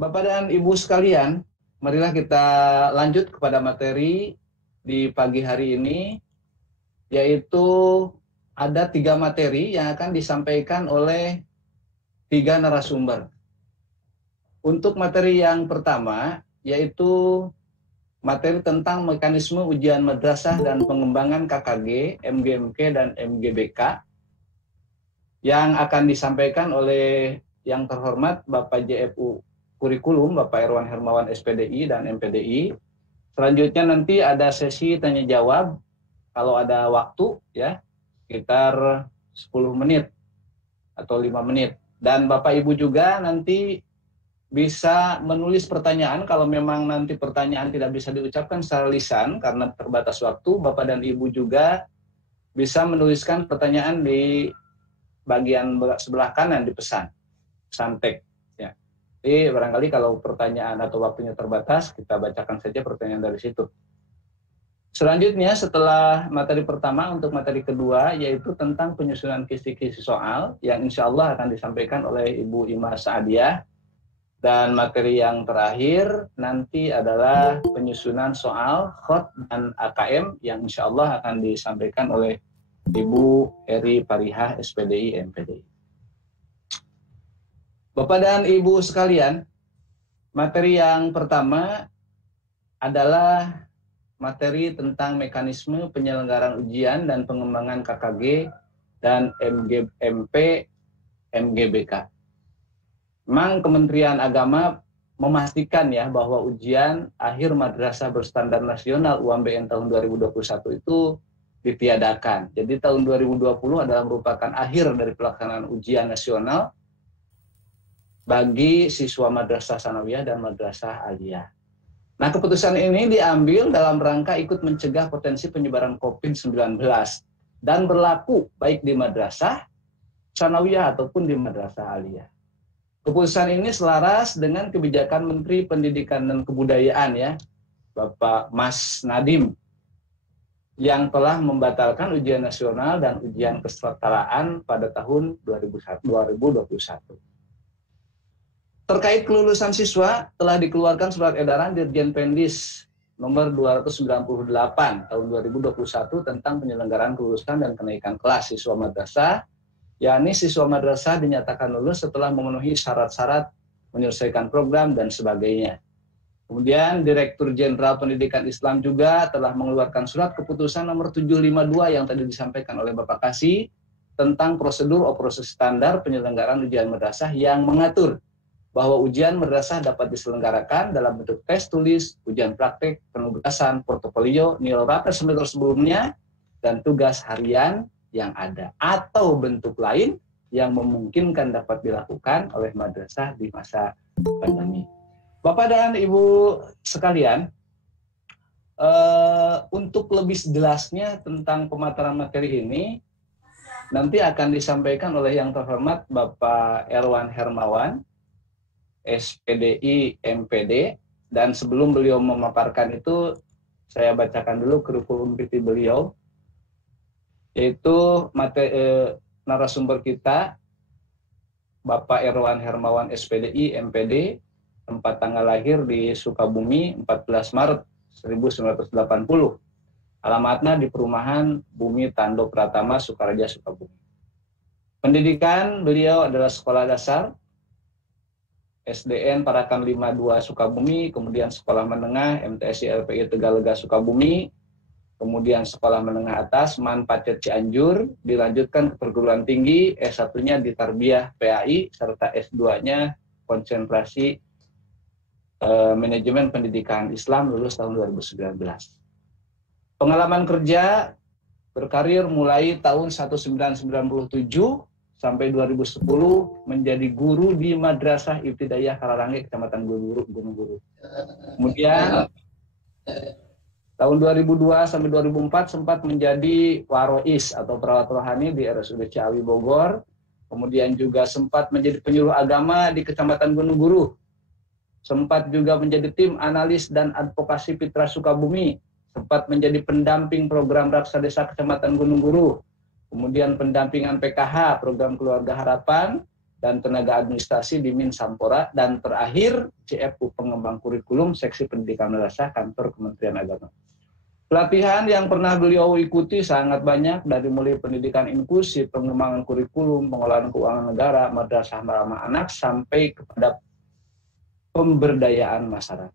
Bapak dan Ibu sekalian, marilah kita lanjut kepada materi di pagi hari ini, yaitu ada 3 materi yang akan disampaikan oleh 3 narasumber. Untuk materi yang pertama, yaitu materi tentang mekanisme ujian madrasah dan pengembangan KKG, MGMK, dan MGBK, yang akan disampaikan oleh yang terhormat Bapak JFU Kurikulum, Bapak Erwan Hermawan SPDI dan MPDI. Selanjutnya nanti ada sesi tanya jawab, kalau ada waktu ya, sekitar 10 menit atau 5 menit. Dan Bapak Ibu juga nanti bisa menulis pertanyaan kalau memang nanti pertanyaan tidak bisa diucapkan secara lisan karena terbatas waktu. Bapak dan Ibu juga bisa menuliskan pertanyaan di bagian sebelah kanan di pesan teks. Jadi barangkali kalau pertanyaan atau waktunya terbatas, kita bacakan saja pertanyaan dari situ. Selanjutnya setelah materi pertama, untuk materi kedua yaitu tentang penyusunan kisi-kisi soal yang insya Allah akan disampaikan oleh Ibu Ima Saadiah. Dan materi yang terakhir nanti adalah penyusunan soal KHOT dan AKM yang insya Allah akan disampaikan oleh Ibu Eri Parihah SPDI MPDI. Bapak dan Ibu sekalian, materi yang pertama adalah materi tentang mekanisme penyelenggaraan ujian dan pengembangan KKG dan MGMP MGBK. Memang Kementerian Agama memastikan ya bahwa ujian akhir madrasah berstandar nasional UMBN tahun 2021 itu ditiadakan. Jadi tahun 2020 adalah merupakan akhir dari pelaksanaan ujian nasional bagi siswa madrasah sanawiyah dan madrasah aliyah. Nah, keputusan ini diambil dalam rangka ikut mencegah potensi penyebaran COVID-19 dan berlaku baik di madrasah sanawiyah ataupun di madrasah aliyah. Keputusan ini selaras dengan kebijakan Menteri Pendidikan dan Kebudayaan ya, Bapak Mas Nadiem, yang telah membatalkan ujian nasional dan ujian kesetaraan pada tahun 2021. Terkait kelulusan siswa, telah dikeluarkan surat edaran Dirjen Pendis nomor 298 tahun 2021 tentang penyelenggaraan kelulusan dan kenaikan kelas siswa madrasah, yakni siswa madrasah dinyatakan lulus setelah memenuhi syarat-syarat menyelesaikan program dan sebagainya. Kemudian Direktur Jenderal Pendidikan Islam juga telah mengeluarkan surat keputusan nomor 752 yang tadi disampaikan oleh Bapak Kasih tentang prosedur operasi standar penyelenggaraan ujian madrasah yang mengatur bahwa ujian madrasah dapat diselenggarakan dalam bentuk tes tulis, ujian praktek, penugasan, portofolio, nilai rapor semester sebelumnya, dan tugas harian yang ada, atau bentuk lain yang memungkinkan dapat dilakukan oleh madrasah di masa pandemi. Bapak dan Ibu sekalian, untuk lebih jelasnya tentang pemaparan materi ini, nanti akan disampaikan oleh yang terhormat Bapak Erwan Hermawan, SPDI MPD, dan sebelum beliau memaparkan itu saya bacakan dulu kurikulum vitae beliau, yaitu narasumber kita Bapak Erwan Hermawan SPDI MPD, tempat tanggal lahir di Sukabumi 14 Maret 1980, alamatnya di perumahan Bumi Tando Pratama Sukaraja Sukabumi. Pendidikan beliau adalah sekolah dasar SDN Parakan 52 Sukabumi, kemudian sekolah menengah MTSI LPI Tegalega Sukabumi, kemudian sekolah menengah atas MAN Pacet Cianjur, dilanjutkan ke perguruan tinggi, S1-nya di Tarbiyah PAI, serta S2-nya konsentrasi manajemen pendidikan Islam, lulus tahun 2019. Pengalaman kerja berkarir mulai tahun 1997 sampai 2010 menjadi guru di Madrasah Ibtidaiyah Kararangge, Kecamatan Gunung Guru. Kemudian tahun 2002 sampai 2004 sempat menjadi warois atau perawat rohani di RSUD Ciawi Bogor. Kemudian juga sempat menjadi penyuluh agama di Kecamatan Gunung Guru. Sempat juga menjadi tim analis dan advokasi Fitra Sukabumi. Sempat menjadi pendamping program Raksa Desa Kecamatan Gunung Guru. Kemudian pendampingan PKH, program Keluarga Harapan, dan Tenaga Administrasi di Min Sampora, dan terakhir CFU Pengembang Kurikulum Seksi Pendidikan Madrasah Kantor Kementerian Agama. Pelatihan yang pernah beliau ikuti sangat banyak, dari mulai pendidikan inklusif, pengembangan kurikulum, pengelolaan keuangan negara, madrasah ramah anak, sampai kepada pemberdayaan masyarakat.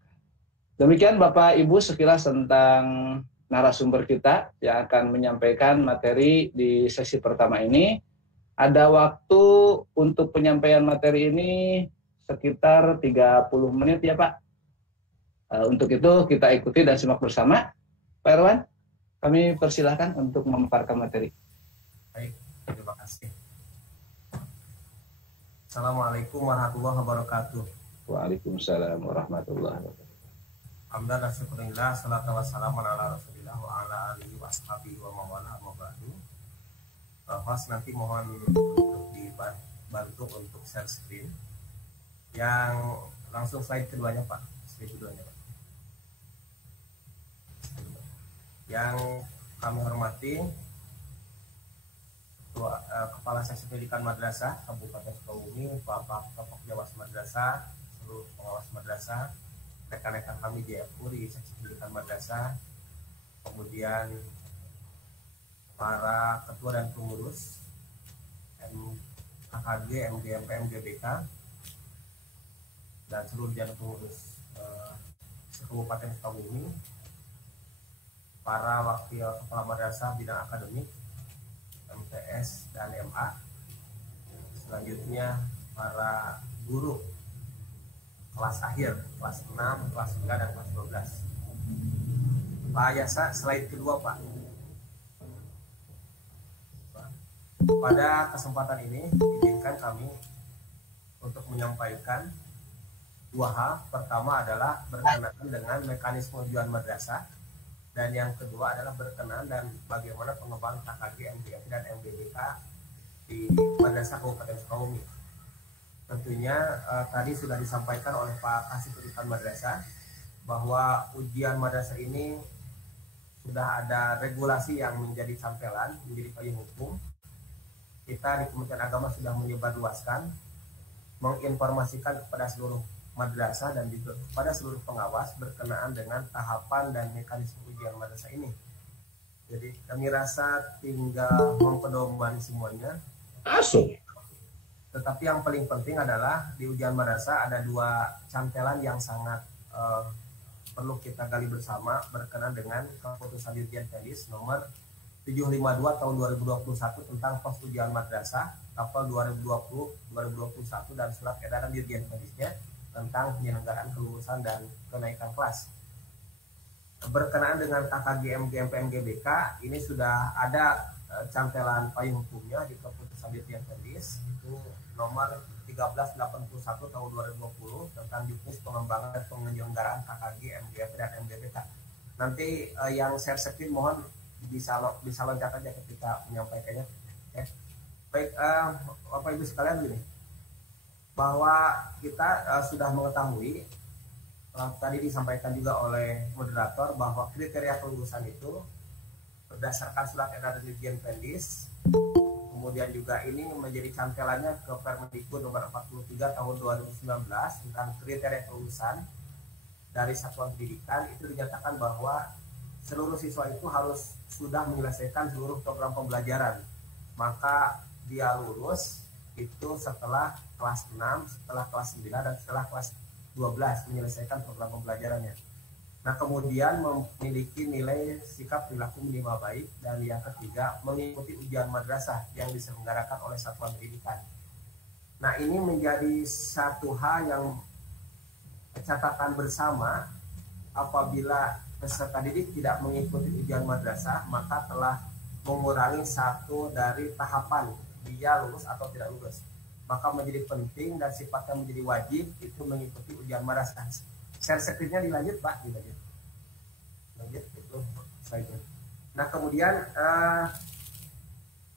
Demikian Bapak Ibu sekilas tentang narasumber kita yang akan menyampaikan materi di sesi pertama ini. Ada waktu untuk penyampaian materi ini sekitar 30 menit ya Pak. Untuk itu kita ikuti dan simak bersama. Pak Irwan, kami persilahkan untuk memaparkan materi. Baik, terima kasih. Assalamualaikum warahmatullahi wabarakatuh. Waalaikumsalam warahmatullahi wabarakatuh. Alhamdulillah, syukurillah, salatu wassalamu ala rasulillah wa ala alihi wa ashabihi wa mawala amma ba'du. Mas nanti mohon untuk dibantu untuk share screen. Yang langsung slide keduanya Pak, slide keduanya Pak. Yang kami hormati Kepala Seksi Pendidikan Madrasah Kabupaten Sukabumi, Bapak Topok Jawas Madrasah, seluruh pengawas madrasah, rekan-rekan kami JFU di Seksi Pendidikan Madrasah, kemudian para ketua dan pengurus KKG, MGMP, MGBK, dan seluruh jajaran pengurus Kabupaten Sukabumi, para wakil kepala madrasah bidang akademik, MTS dan MA, selanjutnya para guru kelas akhir, kelas 6, kelas 9, dan kelas 12. Pak Yasa, slide kedua Pak. Pada kesempatan ini, izinkan kami untuk menyampaikan dua hal. Pertama adalah berkenaan dengan mekanisme ujian madrasah, dan yang kedua adalah berkenaan dan bagaimana pengembangan KKG, MGF, dan MBBK di Madrasah Kabupaten Sukabumi. Tentunya tadi sudah disampaikan oleh Pak Kasih Pendidikan Madrasah bahwa ujian madrasah ini sudah ada regulasi yang menjadi campelan, menjadi payung hukum. Kita di Kementerian Agama sudah menyebarluaskan, menginformasikan kepada seluruh madrasah dan juga kepada seluruh pengawas berkenaan dengan tahapan dan mekanisme ujian madrasah ini. Jadi kami rasa tinggal mempedomani semuanya. Asuk. Tetapi yang paling penting adalah di ujian madrasah ada dua cantelan yang sangat perlu kita gali bersama berkenaan dengan keputusan Dirjen Pendis nomor 752 tahun 2021 tentang pos ujian madrasah kapal 2020-2021 dan surat edaran Dirjen Pendisnya tentang penyelenggaraan kelulusan dan kenaikan kelas. Berkenaan dengan KKG, MGMP, MGBK, ini sudah ada cantelan payung hukumnya di keputusan Dirjen Pendis itu nomor 1381 tahun 2020 tentang juknis pengembangan dan penyelenggaraan KKG, MGMP, dan MGBK. Nanti yang share screen mohon bisa loncat aja ketika menyampaikannya. Ya. Baik, Bapak Ibu sekalian gini, bahwa kita sudah mengetahui tadi disampaikan juga oleh moderator bahwa kriteria kelulusan itu berdasarkan surat edaran Dirjen Pendis, kemudian juga ini menjadi cantelannya ke Permendikbud nomor 43 tahun 2019 tentang kriteria kelulusan dari satuan pendidikan. Itu dinyatakan bahwa seluruh siswa itu harus sudah menyelesaikan seluruh program pembelajaran, maka dia lulus itu setelah kelas 6, setelah kelas 9, dan setelah kelas 12 menyelesaikan program pembelajarannya. Nah, kemudian memiliki nilai sikap perilaku minimal baik, dan yang ketiga mengikuti ujian madrasah yang diselenggarakan oleh satuan pendidikan. Nah, ini menjadi satu hal yang catatan bersama. Apabila peserta didik tidak mengikuti ujian madrasah, maka telah mengurangi satu dari tahapan dia lulus atau tidak lulus. Maka menjadi penting dan sifatnya menjadi wajib itu mengikuti ujian madrasah. Share screen-nya dilanjut Pak, dilanjut itu slide. Nah, kemudian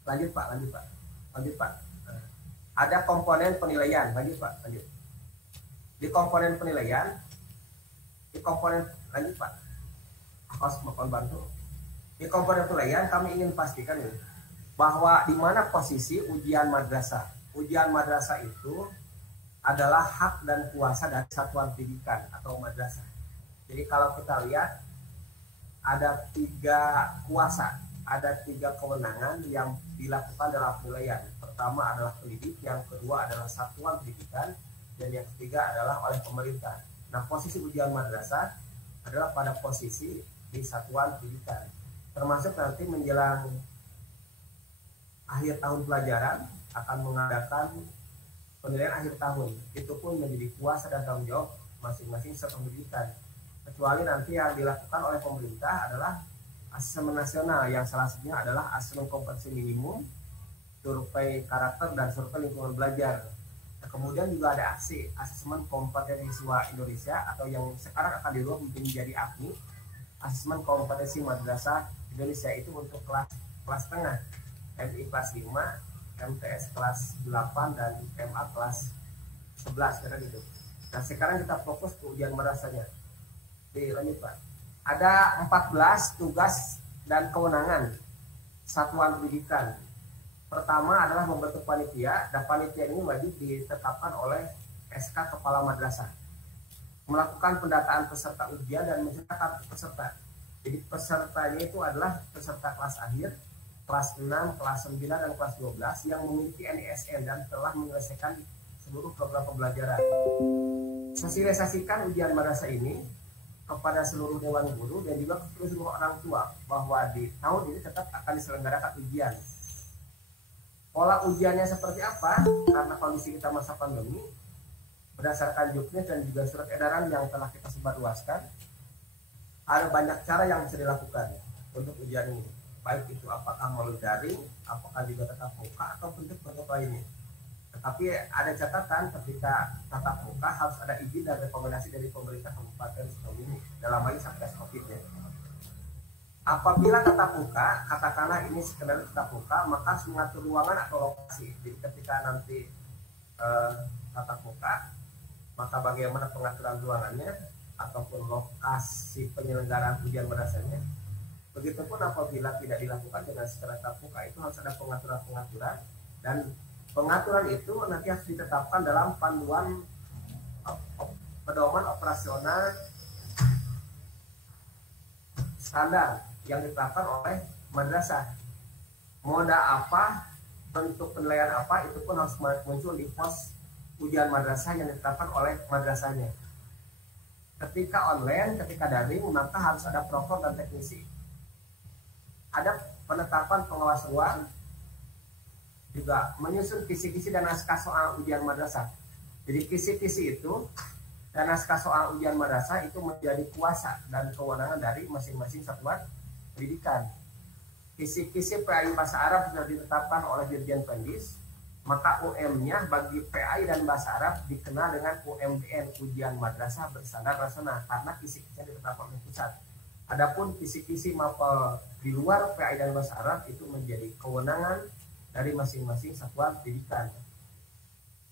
lanjut Pak. Ada komponen penilaian, lanjut Pak. Di komponen penilaian, lanjut Pak. Mohon bantu. Di komponen penilaian kami ingin pastikan ini bahwa di mana posisi ujian madrasah. ujian madrasah itu adalah hak dan kuasa dari satuan pendidikan atau madrasah. Jadi kalau kita lihat ada 3 kuasa, ada 3 kewenangan yang dilakukan dalam penilaian. Pertama adalah pendidik, yang kedua adalah satuan pendidikan, dan yang ketiga adalah oleh pemerintah. Nah, posisi ujian madrasah adalah pada posisi di satuan pendidikan, termasuk nanti menjelang akhir tahun pelajaran akan mengadakan penilaian akhir tahun. Itu pun menjadi kuasa dan tanggung jawab masing-masing satuan pendidikan. Kecuali nanti yang dilakukan oleh pemerintah adalah asesmen nasional, yang salah satunya adalah asesmen kompetensi minimum, survei karakter, dan survei lingkungan belajar. Nah, kemudian juga ada ASI, asesmen kompetensi siswa Indonesia, atau yang sekarang akan dirubah menjadi AKMI, asesmen kompetensi madrasah Indonesia. Itu untuk kelas tengah, MI kelas 5, MTS kelas 8, dan MA kelas 11, kira gitu. Nah, sekarang kita fokus ke ujian madrasahnya. Lanjut Pak. Ada 14 tugas dan kewenangan satuan pendidikan. Pertama adalah membentuk panitia, dan panitia ini wajib ditetapkan oleh SK Kepala Madrasah. Melakukan pendataan peserta ujian dan mencetak peserta. Jadi pesertanya itu adalah peserta kelas akhir, kelas 6, kelas 9, dan kelas 12 yang memiliki NISN dan telah menyelesaikan seluruh program pembelajaran. Sosialisasikan ujian madrasah ini kepada seluruh dewan guru dan juga kepada seluruh orang tua bahwa di tahun ini tetap akan diselenggarakan ujian. Pola ujiannya seperti apa? Karena kondisi kita masa pandemi, berdasarkan juknis dan juga surat edaran yang telah kita sebarluaskan, ada banyak cara yang bisa dilakukan untuk ujian ini. Baik itu apakah melalui daring, apakah juga tatap muka, atau bentuk-bentuk lainnya. Tetapi ada catatan, ketika tatap muka harus ada izin dan rekomendasi dari pemerintah Kabupaten Sukabumi, dalam hal ini Satgas Covid ya. Apabila tatap muka, katakanlah ini sekedar tatap muka, maka harus mengatur ruangan atau lokasi. Jadi ketika nanti tatap muka, maka bagaimana pengaturan ruangannya ataupun lokasi penyelenggaraan ujian madrasahnya. Begitupun apabila tidak dilakukan dengan secara tatap muka, itu harus ada pengaturan-pengaturan, dan pengaturan itu nanti harus ditetapkan dalam panduan pedoman operasional standar yang ditetapkan oleh madrasah. Moda apa, bentuk penilaian apa, itu pun harus muncul di pos ujian madrasah yang ditetapkan oleh madrasahnya. Ketika online, ketika daring, maka harus ada proker dan teknisi. Ada penetapan pengawas ruang, juga menyusun kisi-kisi dan naskah soal ujian madrasah. Jadi kisi-kisi itu dan naskah soal ujian madrasah itu menjadi kuasa dan kewenangan dari masing-masing satuan pendidikan. Kisi-kisi PAI Bahasa Arab sudah ditetapkan oleh Dirjen Pendis, maka UM-nya bagi PAI dan Bahasa Arab dikenal dengan UMBN, Ujian Madrasah Berstandar Nasional, karena kisi-kisinya ditetapkan oleh pusat. Adapun kisi-kisi mapel di luar PAI dan Bahasa Arab itu menjadi kewenangan dari masing-masing satuan pendidikan.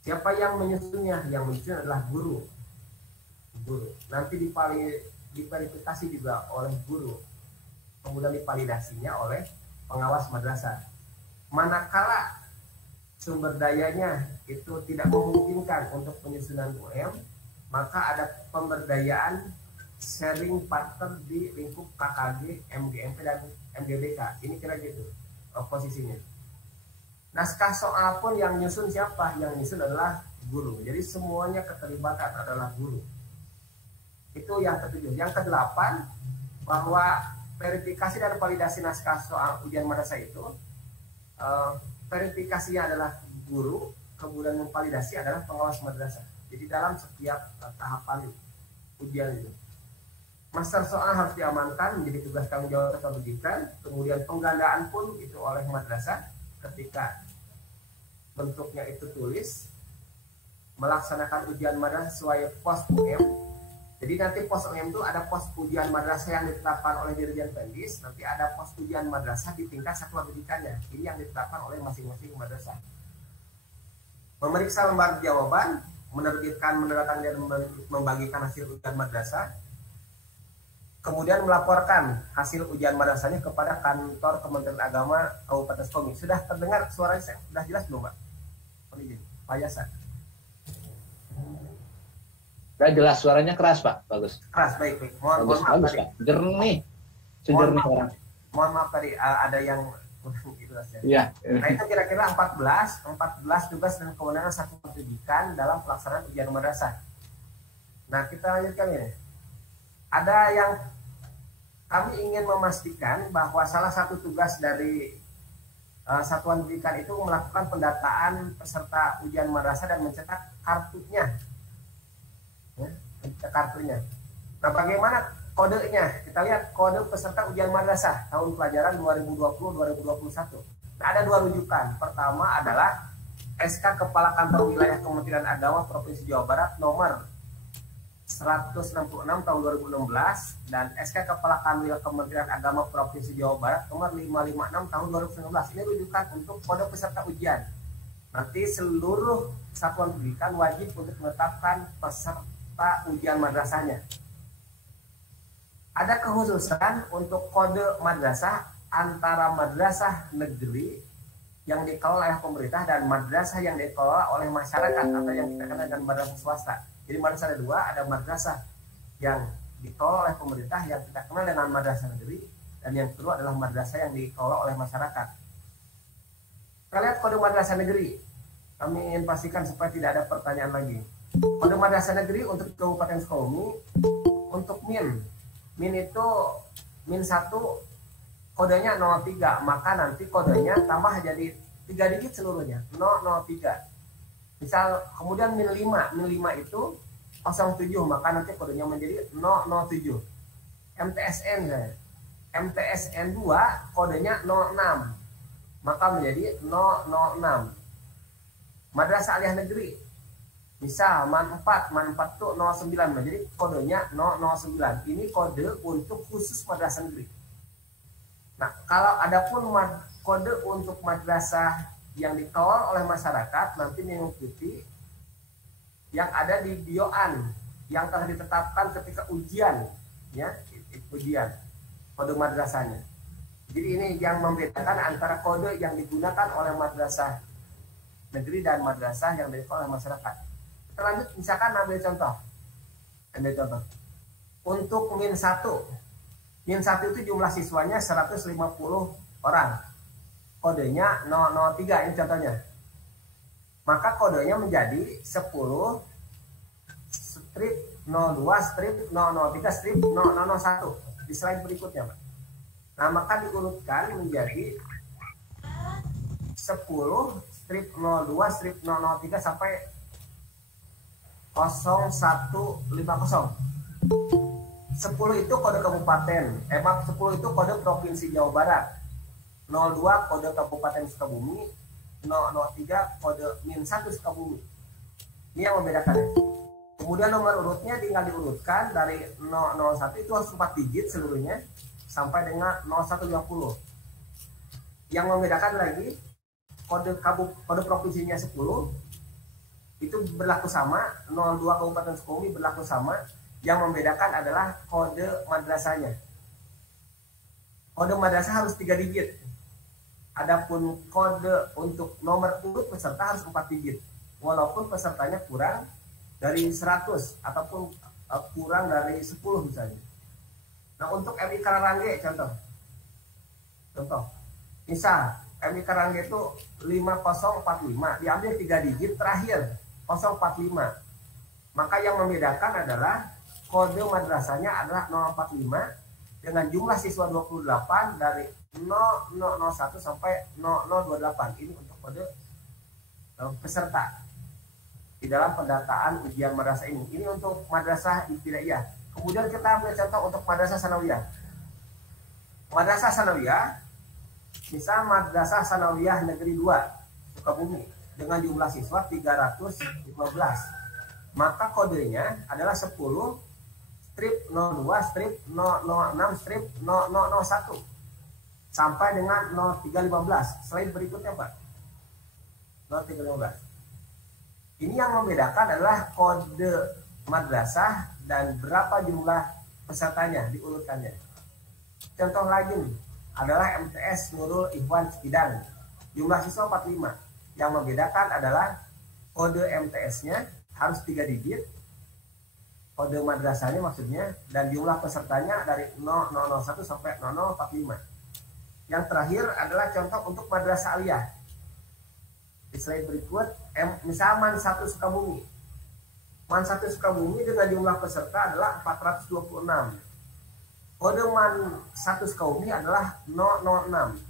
Siapa yang menyusunnya? Yang menyusun adalah guru. Nanti diverifikasi juga oleh guru, kemudian divalidasinya oleh pengawas madrasah. Manakala sumber dayanya itu tidak memungkinkan untuk penyusunan UM, maka ada pemberdayaan sharing partner di lingkup KKG, MGMP, dan MGBK. Ini kira gitu posisinya. Naskah soal pun yang nyusun siapa? Yang nyusun adalah guru. Jadi semuanya keterlibatan adalah guru. Itu yang ke-7. Yang ke-8, bahwa verifikasi dan validasi naskah soal ujian madrasah itu, verifikasinya adalah guru, kemudian memvalidasi adalah pengawas madrasah. Jadi dalam setiap tahapan ujian itu, master soal harus diamankan menjadi tugas tanggung jawab satuan pendidikan. Kemudian penggandaan pun itu oleh madrasah ketika bentuknya itu tulis, melaksanakan ujian madrasah sesuai pos UM. Jadi nanti pos UM itu ada pos ujian madrasah yang ditetapkan oleh Dirjen Pendis, nanti ada pos ujian madrasah di tingkat satuan pendidikannya. Ini yang ditetapkan oleh masing-masing madrasah. Memeriksa lembar jawaban, menerbitkan, mendatangkan, dan membagikan hasil ujian madrasah. Kemudian melaporkan hasil ujian madrasahnya kepada kantor Kementerian Agama Kabupaten Sukabumi. Sudah terdengar suaranya? Sudah jelas belum, Pak? Pak Yasa. Udah jelas, suaranya keras Pak, bagus. Keras, baik. Mohon maaf bagus, tadi. Pak. Jernih, sejernih orang. Mohon maaf tadi ada yang gitu saja. Iya. Nah itu kira-kira 14 tugas dan kewenangan satuan pendidikan dalam pelaksanaan ujian madrasah. Nah kita lanjutkan ya. Ada yang kami ingin memastikan bahwa salah satu tugas dari satuan pendidikan itu melakukan pendataan peserta ujian madrasah dan mencetak kartunya. Ya, mencetak kartunya. Nah bagaimana kodenya? Kita lihat kode peserta ujian madrasah tahun pelajaran 2020-2021. Nah, ada dua rujukan. Pertama adalah SK Kepala Kantor Wilayah Kementerian Agama Provinsi Jawa Barat nomor 166 tahun 2016 dan SK Kepala Kanwil Kementerian Agama Provinsi Jawa Barat nomor 556 tahun 2019. Ini rujukan untuk kode peserta ujian. Nanti seluruh satuan pendidikan wajib untuk menetapkan peserta ujian madrasahnya. Ada kekhususan untuk kode madrasah antara madrasah negeri yang dikelola oleh pemerintah dan madrasah yang dikelola oleh masyarakat atau yang kita kenal dengan madrasah swasta. Jadi madrasah ada dua, ada madrasah yang dikelola oleh pemerintah yang kita kenal dengan madrasah negeri, dan yang kedua adalah madrasah yang dikelola oleh masyarakat. Kita lihat kode madrasah negeri. Kami ingin pastikan supaya tidak ada pertanyaan lagi. Kode madrasah negeri untuk Kabupaten Sukabumi untuk min itu min 1 kodenya 03, maka nanti kodenya tambah jadi 3 digit seluruhnya 003. Misal kemudian min 5 itu 07, maka nanti kodenya menjadi 007. MTSN MTSN 2 kodenya 06, maka menjadi 006. Madrasah Aliyah Negeri misal man 4 itu 09, jadi kodenya 009. Ini kode untuk khusus madrasah negeri. Nah, kalau ada pun kode untuk madrasah yang dikelola oleh masyarakat, nanti mengikuti yang ada di bioan yang telah ditetapkan ketika ujian, ya, ujian kode madrasahnya. Jadi ini yang membedakan antara kode yang digunakan oleh madrasah negeri dan madrasah yang dikelola oleh masyarakat. Lanjut, misalkan ambil contoh. Untuk min 1 itu jumlah siswanya 150 orang, kodenya 003, ini contohnya. Maka kodenya menjadi 10 strip 02 strip 003 strip 001 di slide berikutnya, Pak. Nah maka diurutkan menjadi 10 strip 02 strip 003 sampai 0150. 10 itu kode kabupaten, 10 itu kode provinsi Jawa Barat, 02 kode Kabupaten Sukabumi, 003 kode min 1 Sukabumi. Ini yang membedakan. Kemudian nomor urutnya tinggal diurutkan dari 001 itu harus 4 digit seluruhnya sampai dengan 0120. Yang membedakan lagi kode provinsinya 10 itu berlaku sama, 02 Kabupaten Sukabumi berlaku sama. Yang membedakan adalah kode madrasahnya. Kode madrasah harus 3 digit. Adapun kode untuk nomor urut peserta harus 4 digit. Walaupun pesertanya kurang dari 100 ataupun kurang dari 10 misalnya. Nah untuk MI Karangge contoh. Misal MI Karangge itu 5045, diambil 3 digit terakhir 045. Maka yang membedakan adalah kode madrasahnya adalah 045 dengan jumlah siswa 28 dari 0001 sampai 0028. Ini untuk kode peserta di dalam pendataan ujian madrasah ini. Ini untuk madrasah ibtidaiyah. Kemudian kita ambil contoh untuk madrasah sanawiyah. Madrasah sanawiyah, misal madrasah sanawiyah negeri 2 Sukabumi dengan jumlah siswa 315. Maka kodenya adalah 10 strip 02 strip 006 strip 0001 sampai dengan 0315. Slide berikutnya, Pak. 0315. Ini yang membedakan adalah kode madrasah dan berapa jumlah pesertanya diurutkannya. Contoh lagi adalah MTS Nurul Ikhwan Cikidang. Jumlah siswa 45. Yang membedakan adalah kode MTS-nya harus 3 digit, kode madrasahnya maksudnya, dan jumlah pesertanya dari 0001 sampai 0045. Yang terakhir adalah contoh untuk madrasah aliyah. Di slide berikut, misal MAN 1 Sukabumi. MAN 1 Sukabumi dengan jumlah peserta adalah 426. Kode MAN 1 Sukabumi adalah 006.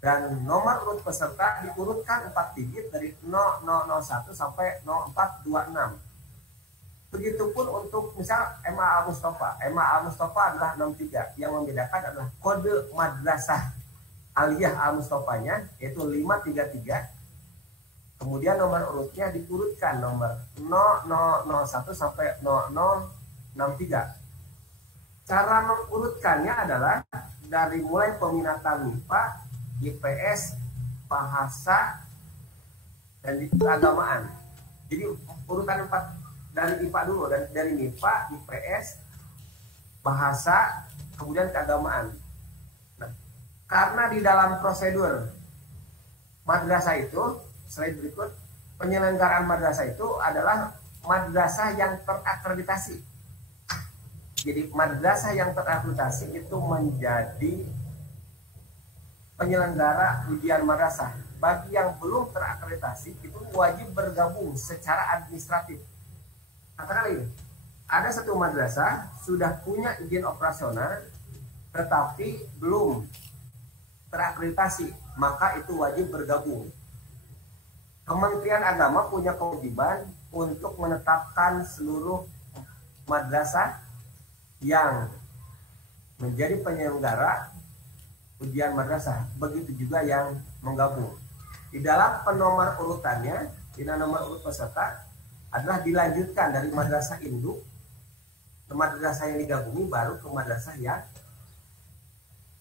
Dan nomor urut peserta diurutkan 4 digit dari 0001 sampai 0426. Begitupun untuk misal MA Al-Mustafa. MA Al-Mustafa adalah 63. Yang membedakan adalah kode madrasah aliyah Al-Mustafanya yaitu 533. Kemudian nomor urutnya diurutkan nomor 0001 sampai 0063. Cara mengurutkannya adalah dari mulai peminatan MIPA, IPS, bahasa, dan keagamaan. Jadi urutan 4 dari IPA dulu, dari MIPA, IPS, bahasa, kemudian keagamaan. Nah, karena di dalam prosedur madrasah itu, slide berikut, penyelenggaraan madrasah itu adalah madrasah yang terakreditasi. Jadi madrasah yang terakreditasi itu menjadi penyelenggara ujian madrasah. Bagi yang belum terakreditasi itu wajib bergabung secara administratif. Katakanlah ini, ada satu madrasah sudah punya izin operasional tetapi belum terakreditasi, maka itu wajib bergabung. Kementerian Agama punya kewajiban untuk menetapkan seluruh madrasah yang menjadi penyelenggara ujian madrasah, begitu juga yang menggabung. Di dalam penomor urutannya, di nomor urut peserta adalah dilanjutkan dari madrasah induk ke madrasah yang digabungi, baru ke madrasah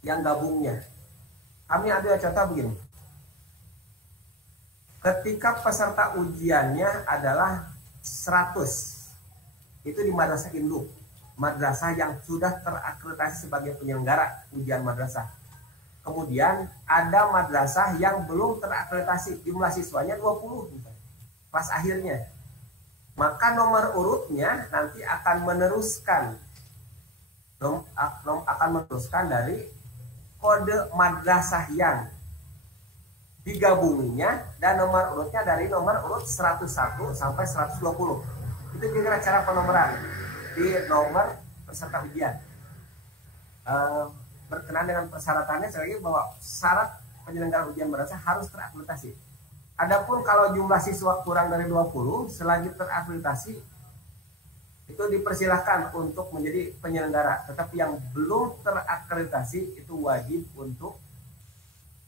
yang gabungnya. Kami ambil contoh begini. Ketika peserta ujiannya adalah 100, itu di madrasah induk, madrasah yang sudah terakreditasi sebagai penyelenggara ujian madrasah. Kemudian ada madrasah yang belum terakreditasi, jumlah siswanya 20 pas akhirnya. Maka nomor urutnya nanti akan meneruskan dari kode madrasah yang digabunginya dan nomor urutnya dari nomor urut 101 sampai 120. Itu kira-kira cara penomoran di nomor peserta ujian. Berkenaan dengan persyaratannya, saya lagi bahwa syarat penyelenggaraan ujian madrasah harus terakreditasi. Adapun kalau jumlah siswa kurang dari 20, selagi terakreditasi itu dipersilahkan untuk menjadi penyelenggara. Tetapi yang belum terakreditasi itu wajib untuk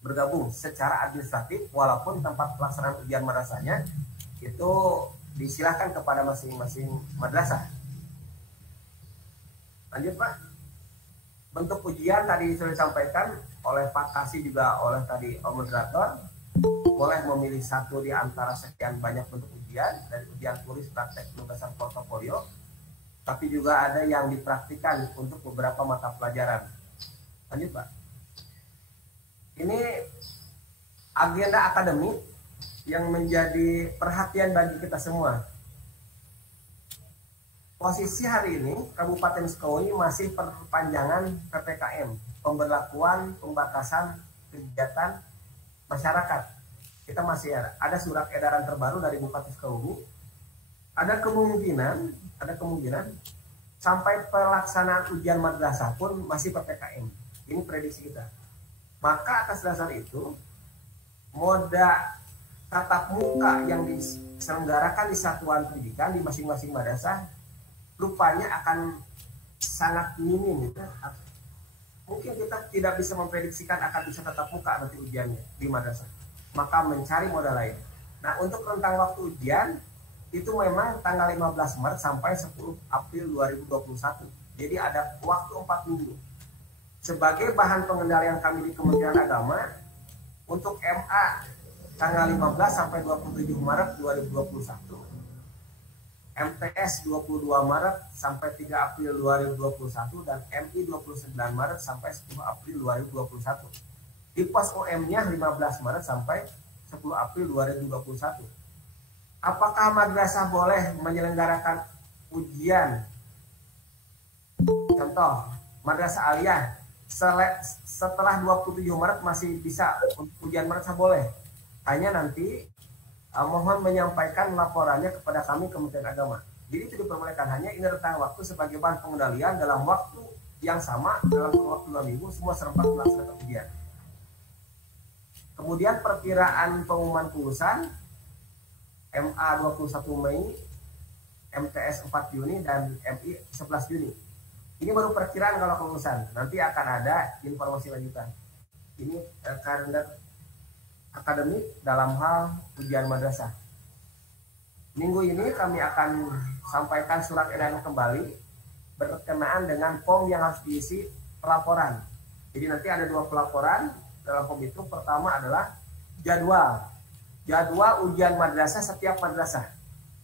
bergabung secara administratif, walaupun tempat pelaksanaan ujian madrasahnya itu disilahkan kepada masing-masing madrasah. Lanjut Pak. Bentuk ujian tadi sudah disampaikan oleh Pak Kasih, juga oleh tadi moderator. Boleh memilih satu di antara sekian banyak bentuk ujian, dari ujian tulis, praktek, penugasan, portofolio. Tapi juga ada yang dipraktikkan untuk beberapa mata pelajaran. Lanjut Pak. Ini agenda akademik yang menjadi perhatian bagi kita semua. Posisi hari ini Kabupaten Sukabumi masih perpanjangan PPKM, pemberlakuan pembatasan kegiatan masyarakat. Kita masih ada surat edaran terbaru dari Bupati Sukabumi. Ada kemungkinan sampai pelaksanaan ujian madrasah pun masih PPKM. Ini prediksi kita. Maka atas dasar itu, moda tatap muka yang diselenggarakan di satuan pendidikan di masing-masing madrasah rupanya akan sangat minim gitu. Mungkin kita tidak bisa memprediksikan akan bisa tatap muka nanti ujiannya di madrasah. Maka mencari modal lain. Nah, untuk rentang waktu ujian itu memang tanggal 15 Maret sampai 10 April 2021. Jadi ada waktu 4 minggu. Sebagai bahan pengendalian kami di Kementerian Agama, untuk MA tanggal 15 sampai 27 Maret 2021, MTS 22 Maret sampai 3 April 2021, dan MI 29 Maret sampai 10 April 2021. Di pos OM-nya 15 Maret sampai 10 April 2021. Apakah madrasah boleh menyelenggarakan ujian? Contoh, madrasah aliyah setelah 27 Maret masih bisa ujian madrasah boleh. Hanya nanti mohon menyampaikan laporannya kepada kami Kementerian Agama. Jadi itu diperbolehkan, hanya ini rentang waktu sebagai bahan pengendalian dalam waktu yang sama, dalam waktu 2 minggu semua serempak melaksanakan ujian. Kemudian perkiraan pengumuman kelulusan MA 21 Mei, MTS 4 Juni, dan MI 11 Juni. Ini baru perkiraan kalau kelulusan. Nanti akan ada informasi lanjutan. Ini kalender akademik dalam hal ujian madrasah. Minggu ini kami akan sampaikan surat edaran kembali berkenaan dengan form yang harus diisi pelaporan. Jadi nanti ada 2 pelaporan dalam form itu. Pertama adalah jadwal ujian madrasah setiap madrasah,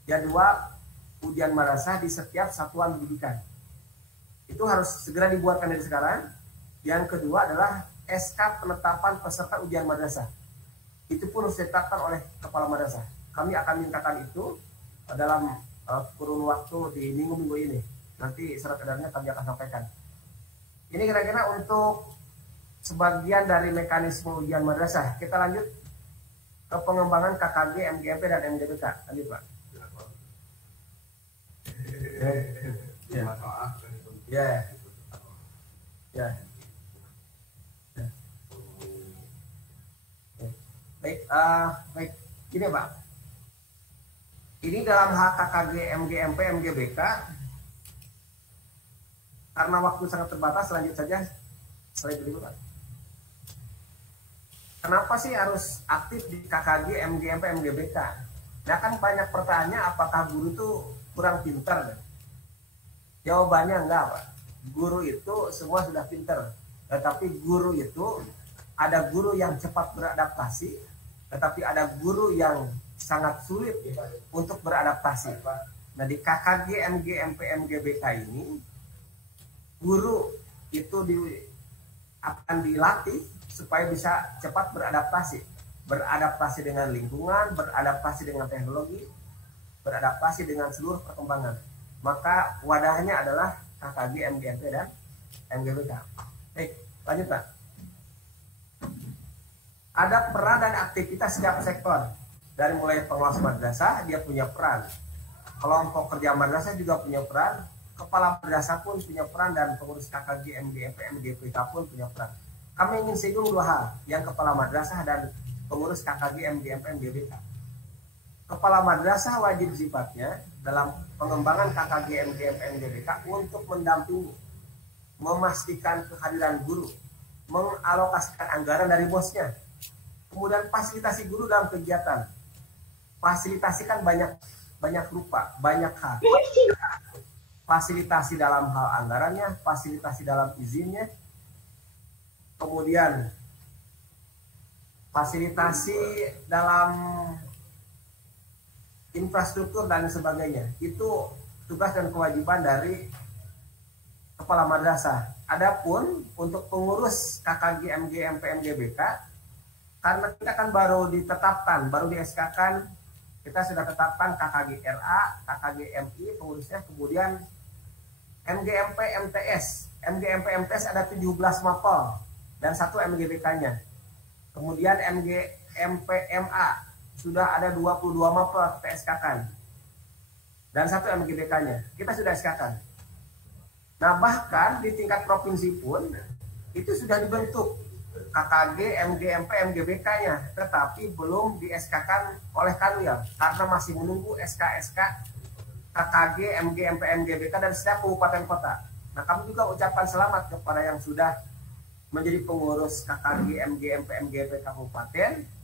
jadwal ujian madrasah di setiap satuan pendidikan. Itu harus segera dibuatkan dari sekarang. Yang kedua adalah SK penetapan peserta ujian madrasah. Itu pun harus ditetapkan oleh kepala madrasah. Kami akan mintakan itu dalam kurun waktu di minggu-minggu ini. Nanti surat edarannya kami akan sampaikan. Ini kira-kira untuk sebagian dari mekanisme ujian madrasah. Kita lanjut ke pengembangan KKG, MGMP, dan MGBK. Lanjut, Pak. Ya. Baik. Gini, Pak. Ini dalam hak KKG, MGMP, MGBK. Karena waktu sangat terbatas, lanjut saja. Slide berikut, Pak. Kenapa sih harus aktif di KKG, MGMP, MGBK? Nah, kan banyak pertanyaan, apakah guru itu kurang pintar? Jawabannya enggak, Pak. Guru itu semua sudah pintar. Tetapi guru itu ada guru yang cepat beradaptasi, tetapi ada guru yang sangat sulit untuk beradaptasi. Nah, di KKG, MGMP, MGBK ini, guru itu akan dilatih supaya bisa cepat beradaptasi dengan lingkungan, beradaptasi dengan teknologi, beradaptasi dengan seluruh perkembangan. Maka wadahnya adalah KKG, MGMP, dan MGBK. Baik, lanjut, Pak. Ada peran dan aktivitas setiap sektor. Dari mulai pengawas madrasah, dia punya peran. Kelompok kerja madrasah juga punya peran. Kepala madrasah pun punya peran, dan pengurus KKG, MGMP, MGBK pun punya peran. Kami ingin singgung 2 hal, yang kepala madrasah dan pengurus KKG, MGMP, MGBK. Kepala madrasah wajib sifatnya dalam pengembangan KKG, MGMP, MGBK untuk mendampingi, memastikan kehadiran guru, mengalokasikan anggaran dari bosnya, kemudian fasilitasi guru dalam kegiatan. Fasilitasi kan banyak rupa, banyak hal. Fasilitasi dalam hal anggarannya, fasilitasi dalam izinnya, kemudian fasilitasi dalam infrastruktur dan sebagainya. Itu tugas dan kewajiban dari kepala madrasah. Adapun untuk pengurus KKG, MGMP, MGBK, karena kita kan baru ditetapkan, baru di SK-kan, kita sudah tetapkan KKG RA, KKG MI pengurusnya, kemudian MGMP, MTS. MGMP, MTS ada 17 mapel dan 1 MGBK-nya. Kemudian MGMP, MA sudah ada 22 mapel kita SK-kan dan 1 MGBK-nya. Kita sudah SK-kan. Nah, bahkan di tingkat provinsi pun itu sudah dibentuk KKG, MGMP, MGBK-nya, tetapi belum di SK-kan oleh Kanwil karena masih menunggu SK-SK KKG, MGMP, MGBK dan setiap kabupaten kota. Nah, kami juga ucapkan selamat kepada yang sudah menjadi pengurus KKG, MGMP, MGBK kabupaten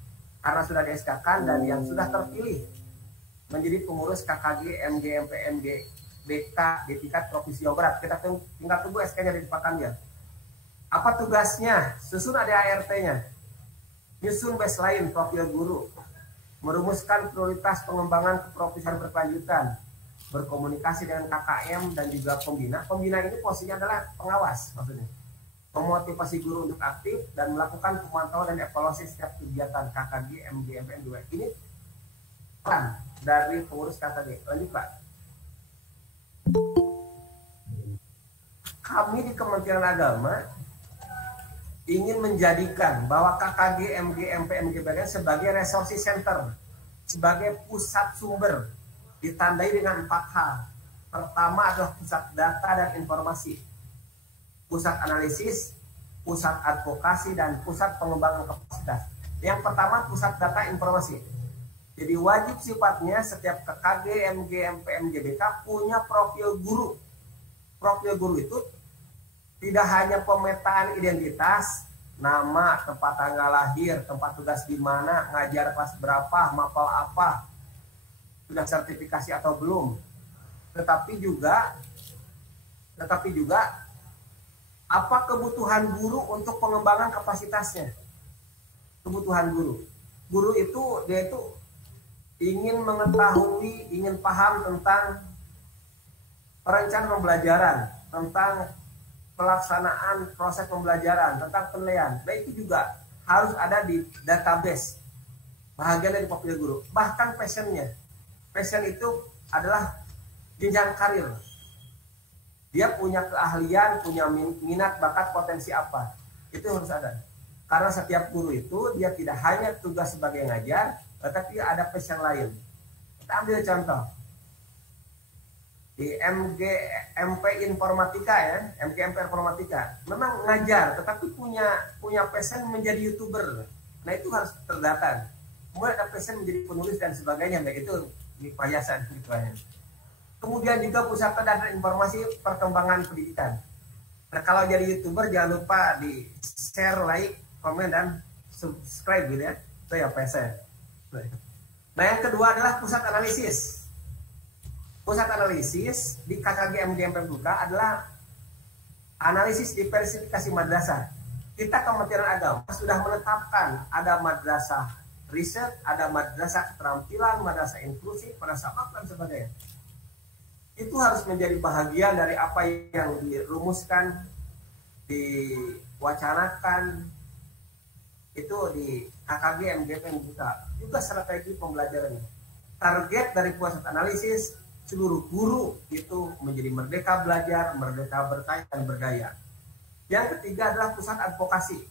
karena sudah di SK-kan, dan yang sudah terpilih menjadi pengurus KKG, MGMP, MGBK di tingkat provinsi Jawa Barat. Kita tinggal tunggu SK-nya di Kanwil. Apa tugasnya? Susun ADART-nya, nyusun baseline profil guru, merumuskan prioritas pengembangan keprofesian berkelanjutan, berkomunikasi dengan KKM dan juga pembina. Pembina ini posisinya adalah pengawas, maksudnya memotivasi guru untuk aktif dan melakukan pemantauan dan evaluasi setiap kegiatan KKG, MGMP, MGBK. Ini peran dari pengurus KKG. Lanjut Pak. Kami di Kementerian Agama ingin menjadikan bahwa KKG, MGMP, MGBK sebagai resource center, sebagai pusat sumber, ditandai dengan 4 hal. Pertama adalah pusat data dan informasi, pusat analisis, pusat advokasi, dan pusat pengembangan kapasitas. Yang pertama, pusat data informasi. Jadi wajib sifatnya setiap KKG, MGMP, MGBK punya profil guru. Profil guru itu tidak hanya pemetaan identitas, nama, tempat tanggal lahir, tempat tugas di mana, ngajar kelas berapa, mapel apa, sudah sertifikasi atau belum. Tetapi juga apa kebutuhan guru untuk pengembangan kapasitasnya. Kebutuhan guru. Guru itu dia itu ingin mengetahui, ingin paham tentang perencanaan pembelajaran, tentang pelaksanaan proses pembelajaran, tentang penilaian. Nah itu juga harus ada di database, bahagian dari profil guru. Bahkan passionnya, passion itu adalah jenjang karir. Dia punya keahlian, punya minat, bakat, potensi apa, itu harus ada. Karena setiap guru itu dia tidak hanya tugas sebagai ngajar, tetapi ada passion lain. Kita ambil contoh di MGMP Informatika ya, MGMP Informatika memang ngajar, tetapi punya passion menjadi YouTuber. Nah itu harus terdata. Kemudian ada passion menjadi penulis dan sebagainya. Nah itu di payasan gitu aja. Kemudian juga pusat data dan informasi perkembangan pendidikan. Nah kalau jadi YouTuber jangan lupa di share, like, komen, dan subscribe gitu ya. Itu ya passion. Nah yang kedua adalah pusat analisis. Pusat analisis di KKG MGMP Buka adalah analisis diversifikasi madrasah. Kita Kementerian Agama sudah menetapkan ada madrasah riset, ada madrasah keterampilan, madrasah inklusif, madrasah apa dan sebagainya. Itu harus menjadi bahagian dari apa yang dirumuskan, diwacanakan itu di KKG MGP Buka. Juga strategi pembelajarannya. Target dari pusat analisis, seluruh guru itu menjadi merdeka belajar, merdeka bertanya dan berdaya. Yang ketiga adalah pusat advokasi.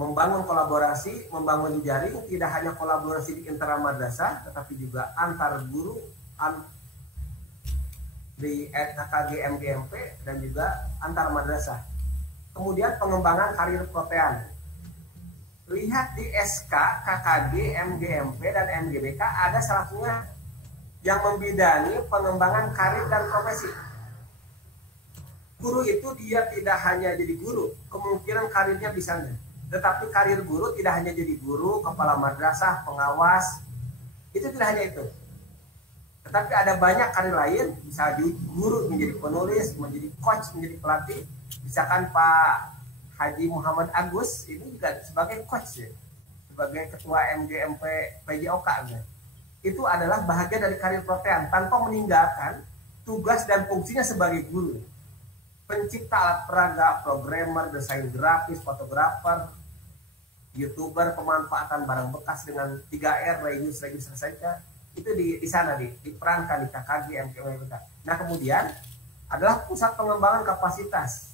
Membangun kolaborasi, membangun jaring, tidak hanya kolaborasi di internal madrasah, tetapi juga antar guru di KKG MGMP dan juga antar madrasah. Kemudian pengembangan karir protean. Lihat di SK KKG MGMP dan MGBK ada salah satunya yang membidangi pengembangan karir dan profesi. Guru itu dia tidak hanya jadi guru, kemungkinan karirnya bisa enggak. Tetapi karir guru tidak hanya jadi guru, kepala madrasah, pengawas, itu tidak hanya itu. Tetapi ada banyak karir lain, bisa jadi guru menjadi penulis, menjadi coach, menjadi pelatih. Misalkan Pak Haji Muhammad Agus ini juga sebagai coach ya, sebagai ketua MGMP PJOK ya. Itu adalah bahagian dari karir protean tanpa meninggalkan tugas dan fungsinya sebagai guru. Pencipta alat peraga, programmer, desain grafis, fotografer, YouTuber, pemanfaatan barang bekas dengan 3R, reuse, recycle, itu di sana diperankan di KKG MGMP. Nah kemudian adalah pusat pengembangan kapasitas,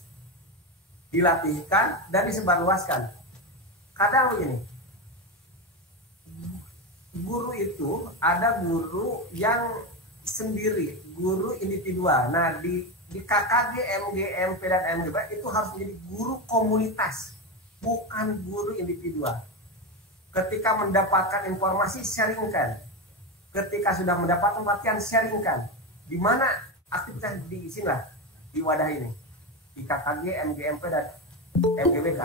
dilatihkan dan disebarluaskan. Kadang begini, guru itu ada guru yang sendiri, guru individual. Nah di KKG, MGMP dan MGB itu harus menjadi guru komunitas, bukan guru individual. Ketika mendapatkan informasi, sharingkan. Ketika sudah mendapatkan pelatihan, sharingkan. Di mana aktivitas di sini lah, di wadah ini, di KKG, MGMP dan MGBK.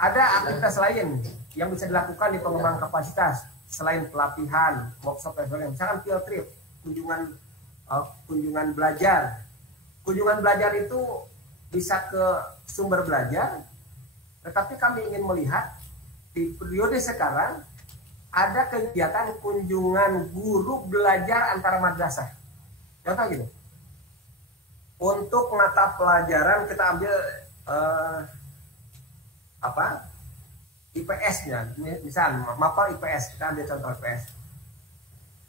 Ada aktivitas lain yang bisa dilakukan di pengembangan kapasitas selain pelatihan, workshop, misalkan field trip, kunjungan belajar. Kunjungan belajar itu bisa ke sumber belajar, tetapi kami ingin melihat di periode sekarang ada kegiatan kunjungan guru belajar antar madrasah. Contoh gini, untuk mata pelajaran kita ambil IPS-nya, misal mapel IPS, kita ambil contoh IPS.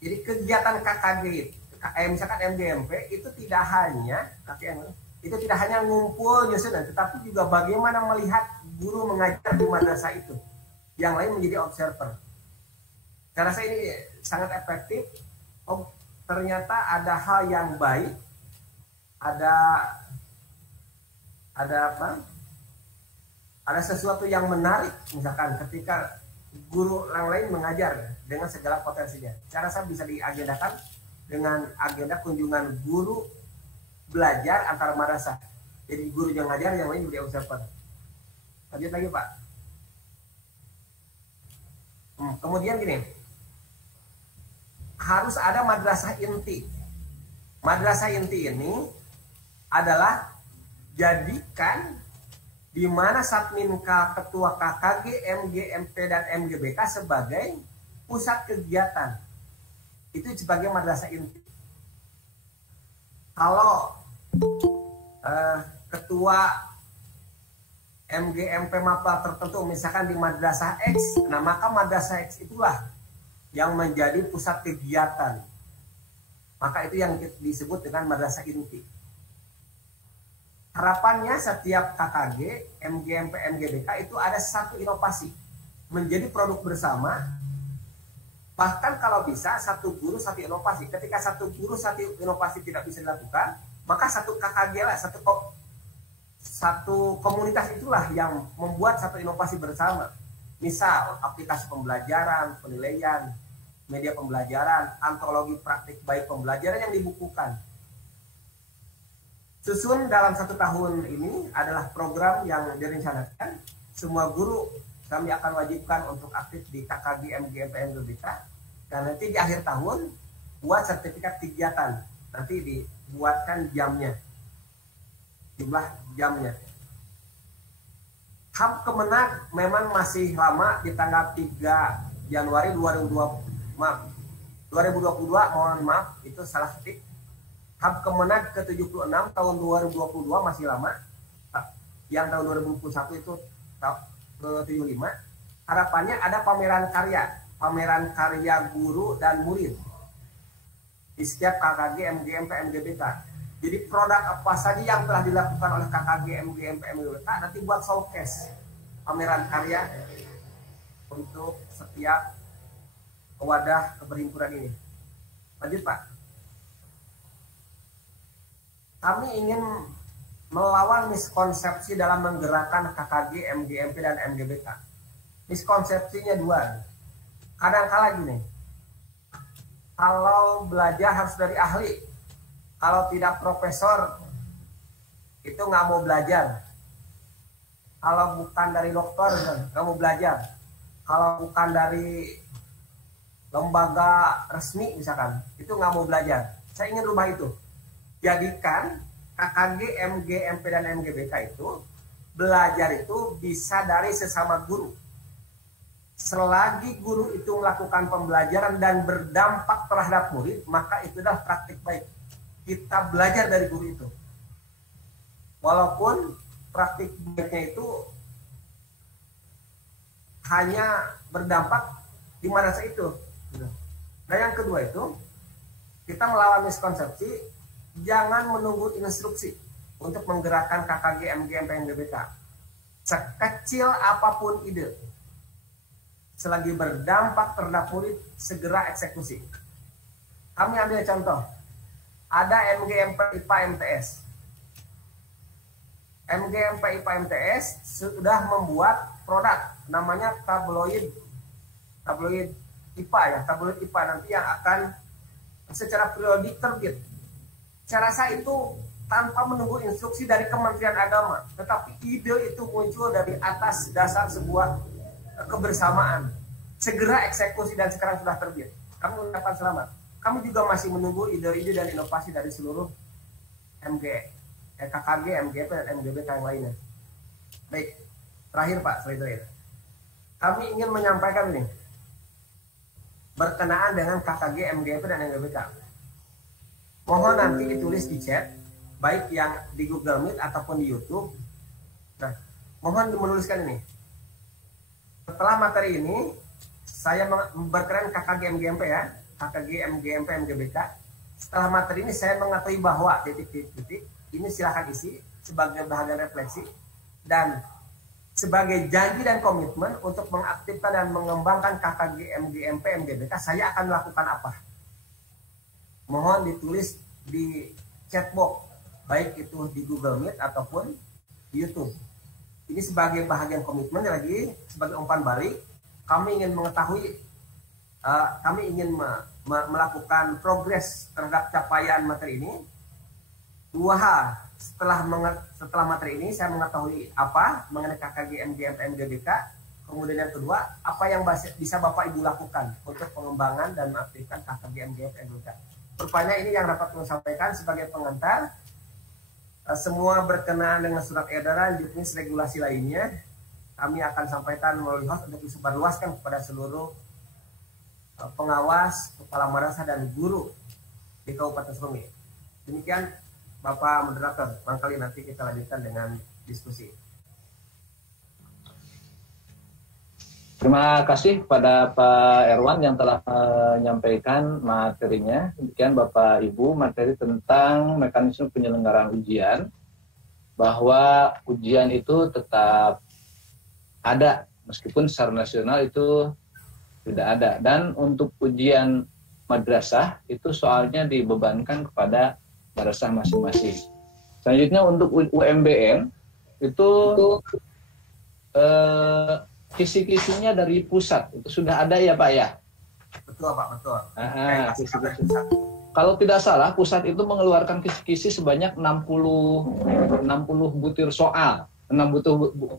Jadi kegiatan KKG, misalkan MGMP itu tidak hanya itu tidak hanya ngumpul nyusun, tetapi juga bagaimana melihat guru mengajar di madrasah itu. Yang lain menjadi observer. Karena saya ini sangat efektif. Oh, ternyata ada hal yang baik, ada apa? Ada sesuatu yang menarik, misalkan ketika guru yang lain mengajar dengan segala potensinya. Cara saya bisa diagendakan dengan agenda kunjungan guru belajar antar madrasah. Jadi guru yang ngajar, yang lain jadi observer. Lanjut lagi Pak. Kemudian gini, harus ada madrasah inti. Madrasah inti ini adalah jadikan di mana Satminka, Ketua KKG, MGMP dan MGBK sebagai pusat kegiatan. Itu sebagai madrasah inti. Kalau ketua MGMP Mapel tertentu misalkan di madrasah X, nah maka madrasah X itulah yang menjadi pusat kegiatan. Maka itu yang disebut dengan madrasah inti. Harapannya setiap KKG, MGMP, MGBK itu ada satu inovasi, menjadi produk bersama. Bahkan kalau bisa satu guru satu inovasi. Ketika satu guru satu inovasi tidak bisa dilakukan, maka satu KKG lah, satu komunitas itulah yang membuat satu inovasi bersama. Misal aplikasi pembelajaran, penilaian, media pembelajaran, antologi praktik baik pembelajaran yang dibukukan. Susun dalam 1 tahun ini adalah program yang direncanakan. Semua guru kami akan wajibkan untuk aktif di KKG, MGMP, MGBK. Dan nanti di akhir tahun buat sertifikat kegiatan. Nanti dibuatkan jamnya, jumlah jamnya. HAM Kemenag memang masih lama di tanggal 3 Januari 2022, mohon maaf itu salah ketik. HAM Kemenag ke-76 tahun 2022 masih lama. Yang tahun 2021 itu ke-75. Harapannya ada pameran karya guru dan murid di setiap KKG, MGMP, MGBK. Jadi produk apa saja yang telah dilakukan oleh KKG, MGMP, MGBK nanti buat showcase pameran karya untuk setiap wadah keberhimpunan ini. Lanjut Pak. Kami ingin melawan miskonsepsi dalam menggerakkan KKG, MGMP, dan MGBK. Miskonsepsinya 2. Kadang-kala gini, kalau belajar harus dari ahli. Kalau tidak profesor, itu nggak mau belajar. Kalau bukan dari dokter, nggak mau belajar. Kalau bukan dari lembaga resmi misalkan, itu nggak mau belajar. Saya ingin rubah itu. Jadikan KKG, MGMP, dan MGBK itu belajar itu bisa dari sesama guru. Selagi guru itu melakukan pembelajaran dan berdampak terhadap murid, maka itu adalah praktik baik. Kita belajar dari guru itu. Walaupun praktik baiknya itu hanya berdampak di madrasah itu. Nah yang kedua itu, kita melawan miskonsepsi. Jangan menunggu instruksi untuk menggerakkan KKG, MGMP, MGBK. Sekecil apapun ide, selagi berdampak terhadap murid, segera eksekusi. Kami ambil contoh. Ada MGMP IPA MTS. MGMP IPA MTS sudah membuat produk namanya tabloid IPA ya, tabloid IPA nanti yang akan secara periodik terbit. Saya rasa itu tanpa menunggu instruksi dari Kementerian Agama, tetapi ide itu muncul dari atas dasar sebuah kebersamaan. Segera eksekusi dan sekarang sudah terbit. Kami mengucapkan selamat. Kami juga masih menunggu ide-ide dan inovasi dari seluruh KKG, MGP, dan MGBK yang lainnya. Baik, terakhir Pak, terakhir. Kami ingin menyampaikan ini berkenaan dengan KKG, MGP, dan MGBK. Mohon nanti ditulis di chat, baik yang di Google Meet ataupun di YouTube. Nah, mohon menuliskan ini. Setelah materi ini, saya berkenan KKG MGMP ya, KKG MGMP MGBK. Setelah materi ini saya mengetahui bahwa titik-titik ini silahkan isi sebagai bahagian refleksi dan sebagai janji dan komitmen untuk mengaktifkan dan mengembangkan KKG MGMP MGBK, saya akan melakukan apa? Mohon ditulis di chatbox, baik itu di Google Meet ataupun di YouTube. Ini sebagai bahagian komitmen lagi, sebagai umpan balik, kami ingin mengetahui, kami ingin melakukan progres terhadap capaian materi ini. Dua hal, setelah materi ini saya mengetahui apa mengenai KKG MGMP MGBK. Kemudian yang kedua, apa yang bisa Bapak Ibu lakukan untuk pengembangan dan mengaktifkan KKG MGMP MGBK. Rupanya ini yang dapat saya sampaikan sebagai pengantar. Semua berkenaan dengan surat edaran, jenis regulasi lainnya, kami akan sampaikan melalui host untuk disebarluaskan kepada seluruh pengawas, kepala madrasah dan guru di Kabupaten Sukabumi. Demikian Bapak Moderator, barangkali nanti kita lanjutkan dengan diskusi. Terima kasih kepada Pak Erwan yang telah menyampaikan materinya. Demikian Bapak Ibu, materi tentang mekanisme penyelenggaraan ujian, bahwa ujian itu tetap ada meskipun secara nasional itu tidak ada. Dan untuk ujian madrasah itu soalnya dibebankan kepada madrasah masing-masing. Selanjutnya untuk UMBN itu kisi-kisinya dari pusat itu sudah ada ya Pak ya? Betul Pak, betul. Kisi-kisi. Kalau tidak salah pusat itu mengeluarkan kisi-kisi sebanyak 60 butir soal, 60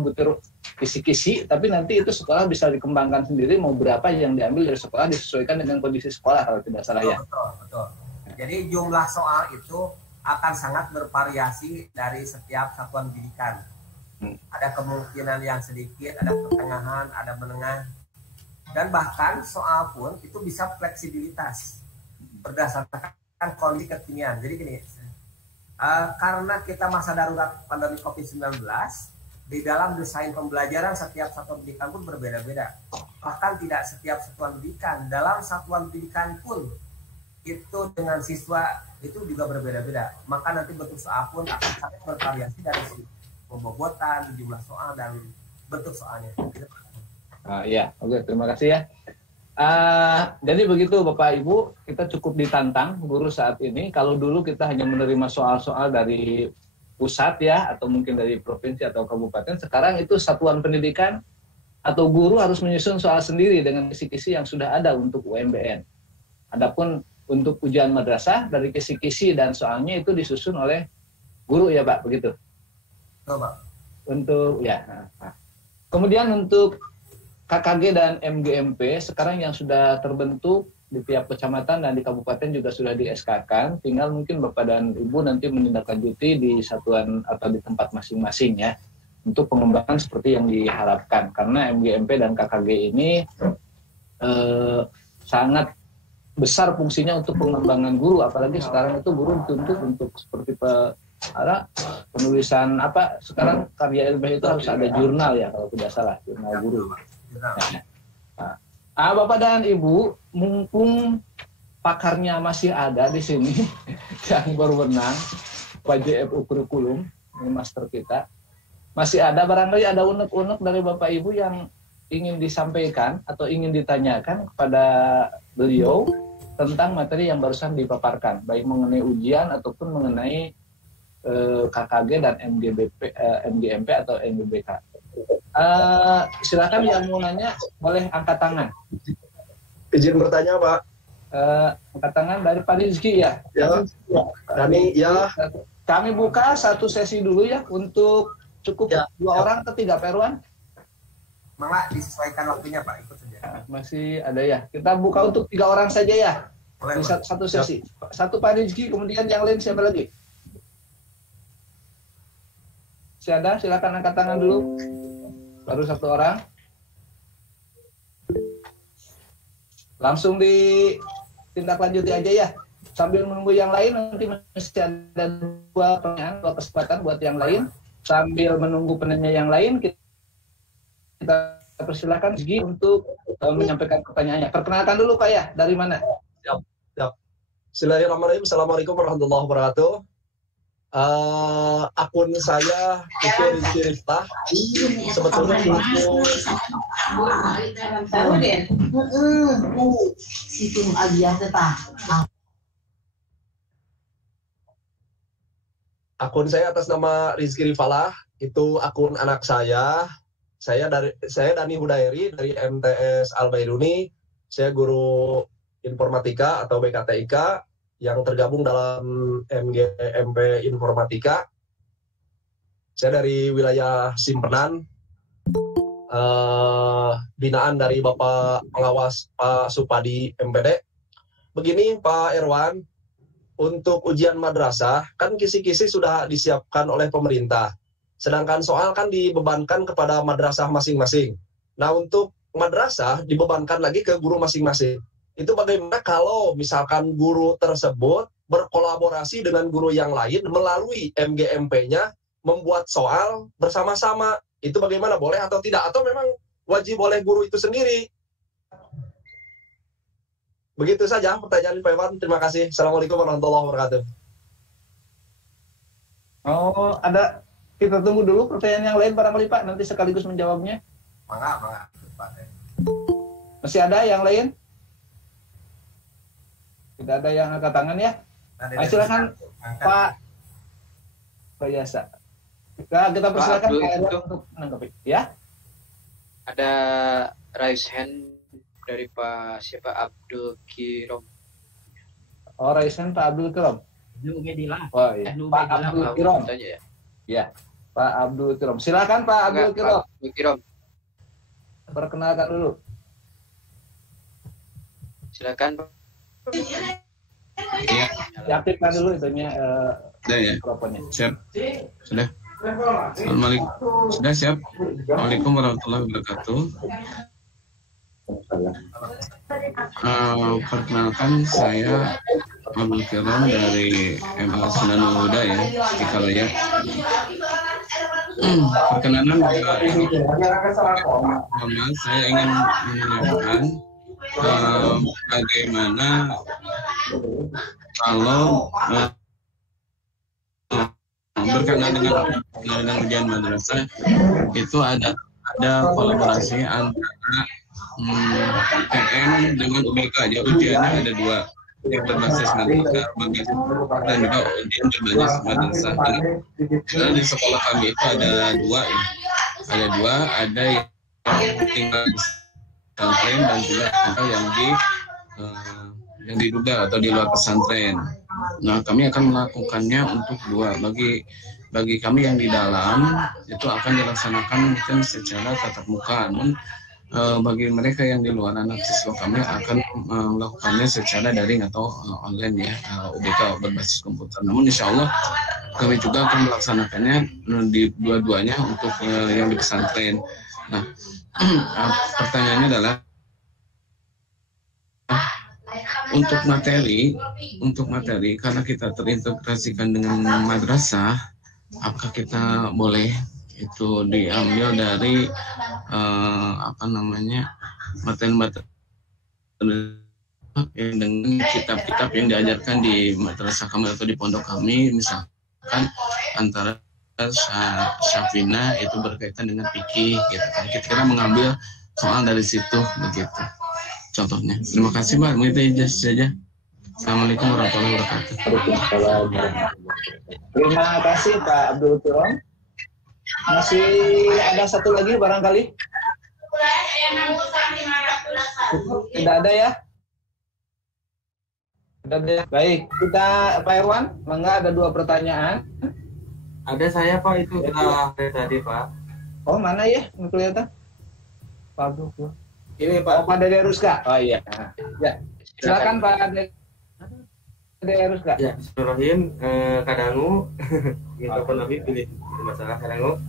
butir kisi-kisi, tapi nanti itu sekolah bisa dikembangkan sendiri mau berapa yang diambil dari sekolah disesuaikan dengan kondisi sekolah kalau tidak salah ya. Betul. Jadi jumlah soal itu akan sangat bervariasi dari setiap satuan pendidikan. Ada kemungkinan yang sedikit, ada pertengahan, ada menengah, dan bahkan soal pun itu bisa fleksibilitas berdasarkan kondisi kekinian. Jadi gini, karena kita masa darurat pandemi COVID-19, di dalam desain pembelajaran setiap satuan pendidikan pun berbeda-beda. Bahkan tidak setiap satuan pendidikan, dalam satuan pendidikan pun itu dengan siswa itu juga berbeda-beda. Maka nanti bentuk soal pun akan sangat bervariasi dari segi pembobotan, jumlah soal, dan bentuk soalnya. Iya, oke, terima kasih ya. Jadi begitu Bapak Ibu, kita cukup ditantang guru saat ini. Kalau dulu kita hanya menerima soal-soal dari pusat ya, atau mungkin dari provinsi atau kabupaten, sekarang itu satuan pendidikan atau guru harus menyusun soal sendiri dengan kisi-kisi yang sudah ada untuk UMBN. Adapun untuk ujian madrasah, dari kisi-kisi dan soalnya itu disusun oleh guru ya Pak, begitu? Untuk ya. Kemudian untuk KKG dan MGMP sekarang yang sudah terbentuk di tiap kecamatan dan di kabupaten juga sudah di SK-kan. Tinggal mungkin Bapak dan Ibu nanti menindaklanjuti di satuan atau di tempat masing-masing ya untuk pengembangan seperti yang diharapkan. Karena MGMP dan KKG ini sangat besar fungsinya untuk pengembangan guru, apalagi sekarang itu guru dituntut untuk seperti penulisan sekarang karya ilmiah itu harus ada jurnal ya kalau tidak salah, jurnal guru. Bapak dan Ibu, mumpung pakarnya masih ada di sini yang berwenang PJFU kurikulum, ini master kita masih ada, barangkali ada unek-unek dari Bapak Ibu yang ingin disampaikan atau ingin ditanyakan kepada beliau tentang materi yang barusan dipaparkan, baik mengenai ujian ataupun mengenai KKG dan MGMP atau MGBK. Silakan yang mau nanya boleh angkat tangan. Izin bertanya Pak. Angkat tangan dari Pak Rizky ya. Ya. Kami buka satu sesi dulu ya untuk cukup ya, 2 orang atau 3 Pak Erwan. Malah disesuaikan waktunya Pak, ikut saja. Masih ada ya. Kita buka untuk 3 orang saja ya. Boleh, satu sesi. Satu Pak Rizky, kemudian yang lain siapa lagi? Siapa? Silakan angkat tangan dulu. Baru 1 orang. Langsung ditindaklanjuti aja ya. Sambil menunggu yang lain, nanti masih ada 2 pertanyaan, 2 kesempatan buat yang lain. Sambil menunggu penanya yang lain, kita persilakan Sigi untuk menyampaikan pertanyaannya. Perkenalkan dulu Pak ya, dari mana? Siap. Bismillahirrahmanirrahim. Assalamualaikum warahmatullahi wabarakatuh. Akun saya itu Rizky Riftah. Sebetulnya akun saya atas nama Rizky Rifalah, itu akun anak saya. Saya Dani Hudairi dari MTS Al Bairuni. Saya guru informatika atau BKTIK yang tergabung dalam MGMP Informatika. Saya dari wilayah Simpenan, binaan dari Bapak Pengawas Pak Supadi MPD. Begini Pak Erwan, untuk ujian madrasah kan kisi-kisi sudah disiapkan oleh pemerintah. Sedangkan soal kan dibebankan kepada madrasah masing-masing. Nah, untuk madrasah dibebankan lagi ke guru masing-masing. Itu bagaimana kalau misalkan guru tersebut berkolaborasi dengan guru yang lain melalui MGMP-nya membuat soal bersama-sama. Itu bagaimana, boleh atau tidak? Atau memang wajib oleh guru itu sendiri? Begitu saja pertanyaan Pak Iwan. Terima kasih. Assalamualaikum warahmatullahi wabarakatuh. Oh, ada. Kita tunggu dulu pertanyaan yang lain barangkali Pak, nanti sekaligus menjawabnya. Mangga. Masih ada yang lain? Tidak ada yang angkat tangan ya? Silakan Pak Bayasa. Kita persilakan Pak Erwan untuk menanggapi. Ya? Ada raise hand dari Pak Abdul Kirom. Oh, raise hand Pak Abdul Kirom. Oh iya. Pak Abdul Kirom. Ya, Pak Abdul Kirom. Silakan Pak Abdul Kirom. Perkenalkan dulu. Silakan. Ya. Diaktifkan dulu itunya Sudah ya. mikrofonnya. Siap. Sudah. Assalamualaikum. Sudah siap. Assalamualaikum warahmatullahi wabarakatuh. Perkenalkan saya Abdul Kirom dari MA Sundanul Huda ya, di Kalaya. Perkenalan saya ingin menanyakan bagaimana kalau berkenaan dengan ujian madrasah itu ada kolaborasi antara TM dengan UBK. Jadi ujiannya ada dua, yang berbasis matematika dan juga ujian berbasis madrasah. Karena di sekolah kami itu ada dua, ada yang tinggal di pesantren dan juga ada yang diduga atau di luar pesantren. Nah, kami akan melakukannya untuk dua. Bagi kami yang di dalam itu akan dilaksanakan mungkin secara tatap muka, namun bagi mereka yang di luar, anak siswa kami akan melakukannya secara daring atau online ya, UBK berbasis komputer. Namun insya Allah kami juga akan melaksanakannya di dua-duanya untuk yang di pesantren. Nah, pertanyaannya adalah untuk materi karena kita terintegrasikan dengan madrasah, apakah kita boleh itu diambil dari materi-materi dengan kitab-kitab yang diajarkan di madrasah kami atau di pondok kami, misalkan antara Syafina itu berkaitan dengan fikih gitu kan. Kita mengambil soal dari situ begitu. Contohnya. Terima kasih Pak, itu saja. Assalamualaikum warahmatullahi wabarakatuh. Terima kasih Pak Abdul Kirom. Masih ada satu lagi barangkali? Tidak ada ya? Tidak ada. Baik, kita Pak Erwan, mangga ada dua pertanyaan. Ada saya Pak, itu sudah tadi Pak. Oh mana ya? Kelihatan? Pak Abdul. Ini Pak. Pak Dede Ruska. Oh iya. Ya. Silakan Pak Dede Ruska. Ya, Bismillahirrahmanirrahim. Kadangu, minta Nabi pilih masalah kadangu.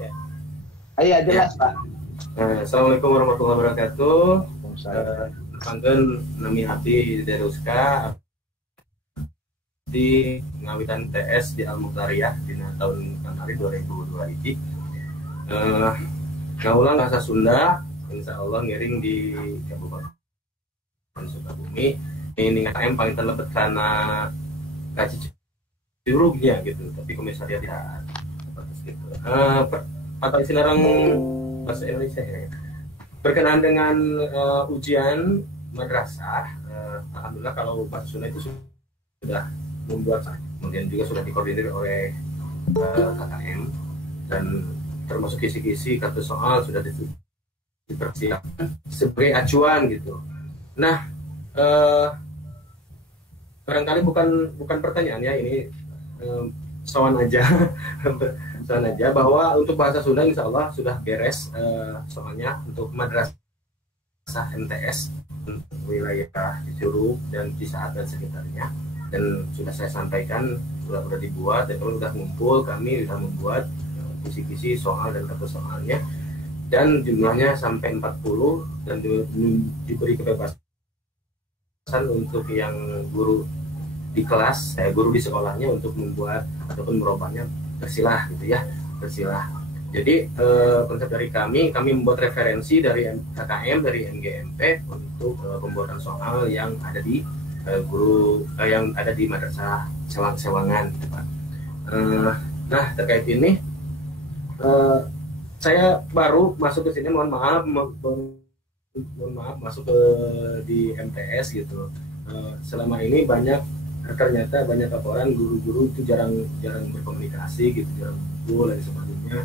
Ya. Iya jelas ya. Pak. Assalamualaikum warahmatullahi wabarakatuh. Panggen nami hati Dede Ruska di ngawitan TS di Al Muqtariyah di tahun kemarin 2002 ini. ngaulang bahasa Sunda, insya Allah ngiring di Kabupaten Sukabumi. Ini KM paling terlebet karena gaji curugnya gitu, tapi komisariat tidak seperti itu. Pak Silarang bahasa Indonesia ya. Berkenaan dengan ujian madrasah, alhamdulillah kalau bahasa Sunda itu sudah membuat, kemudian juga sudah dikoordinir oleh KKM, dan termasuk kisi-kisi kartu soal sudah dipersiapkan sebagai acuan gitu. Nah, barangkali bukan pertanyaan ya, ini soal aja soal aja bahwa untuk bahasa Sunda insya Allah sudah beres soalnya untuk madrasah MTS wilayah Curug dan Cisaat dan sekitarnya, dan sudah saya sampaikan sudah dibuat dan sudah ngumpul, kami sudah membuat kisi-kisi soal dan kartu soalnya, dan jumlahnya sampai 40 dan diberi kebebasan untuk yang guru di kelas, guru di sekolahnya untuk membuat ataupun merubahnya tersilah gitu ya, tersilah. Jadi konsep dari kami membuat referensi dari KKM, dari MGMP untuk pembuatan soal yang ada di guru yang ada di madrasah Sewang-Sewangan gitu, Pak. Nah, terkait ini saya baru masuk ke sini, mohon maaf masuk ke di MTS gitu. Selama ini ternyata banyak laporan guru-guru itu jarang berkomunikasi gitu, jarang kumpul dan sebagainya.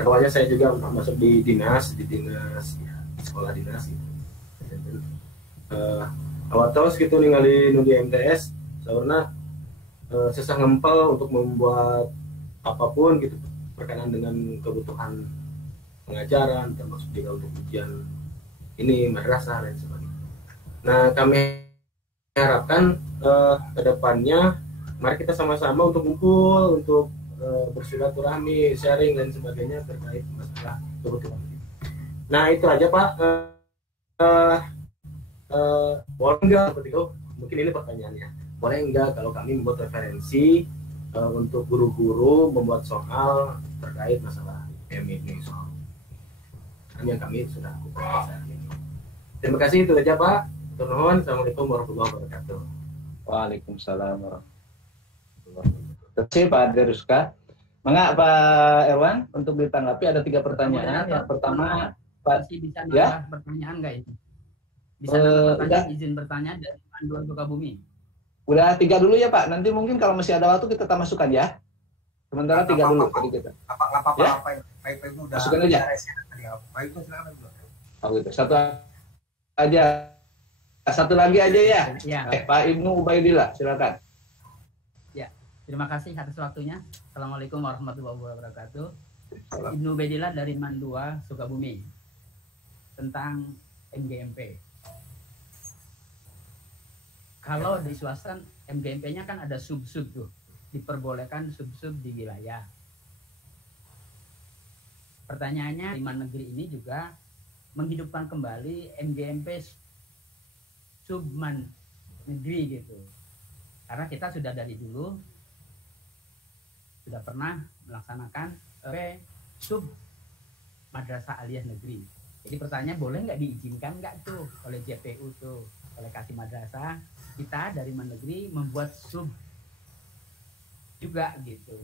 Awalnya saya juga masuk di dinas ya, sekolah dinas gitu. Awal terus gitu ningali di MTS saurna sesah ngempel untuk membuat apapun gitu berkenaan dengan kebutuhan pengajaran, termasuk juga untuk ujian ini madrasah dan sebagainya. Nah, kami harapkan ke depannya mari kita sama-sama untuk kumpul, untuk bersilaturahmi, sharing dan sebagainya terkait masalah kebutuhan. Nah, itu aja Pak. Boleh enggak seperti itu? Mungkin ini pertanyaannya. Boleh enggak kalau kami membuat referensi untuk guru-guru membuat soal terkait masalah ini soal yang kami sudah lakukan saat ini. Terima kasih, itu aja Pak. Turnuhun. Assalamualaikum warahmatullahi wabarakatuh. Waalaikumsalam warahmatullahi wabarakatuh. Terima kasih Pak Deruska. Mengapa Pak Erwan untuk ditanggapi ada 3 pertanyaan. Yang pertama, Pak, bisa ya? Pertanyaan nggak ini? Bisa pertanyaan, izin bertanya dari Panduan Sukabumi. Udah 3 dulu ya Pak. Nanti mungkin kalau masih ada waktu kita masukkan ya. Sementara 3 dulu tadi kita. Apa-apa ya? Pak Ibu udah masukin aja. Pak Ibu silakan dulu. Oh gitu. Satu lagi aja ya. Ya. Pak Ibnu Ubaidillah, silakan. Ya, terima kasih atas waktunya. Assalamualaikum warahmatullahi wabarakatuh. Ibnu Ubaidillah dari Mandua, Sukabumi. Tentang MGMP. Kalau di swasta MGMP-nya kan ada sub-sub tuh. Diperbolehkan sub-sub di wilayah. Pertanyaannya, di negeri ini juga menghidupkan kembali MGMP subman negeri gitu, karena kita sudah dari dulu sudah pernah melaksanakan sub madrasah aliyah negeri. Jadi pertanyaan, boleh nggak diizinkan nggak tuh oleh JPU tuh, oleh kasih madrasah kita dari negeri membuat sub juga gitu,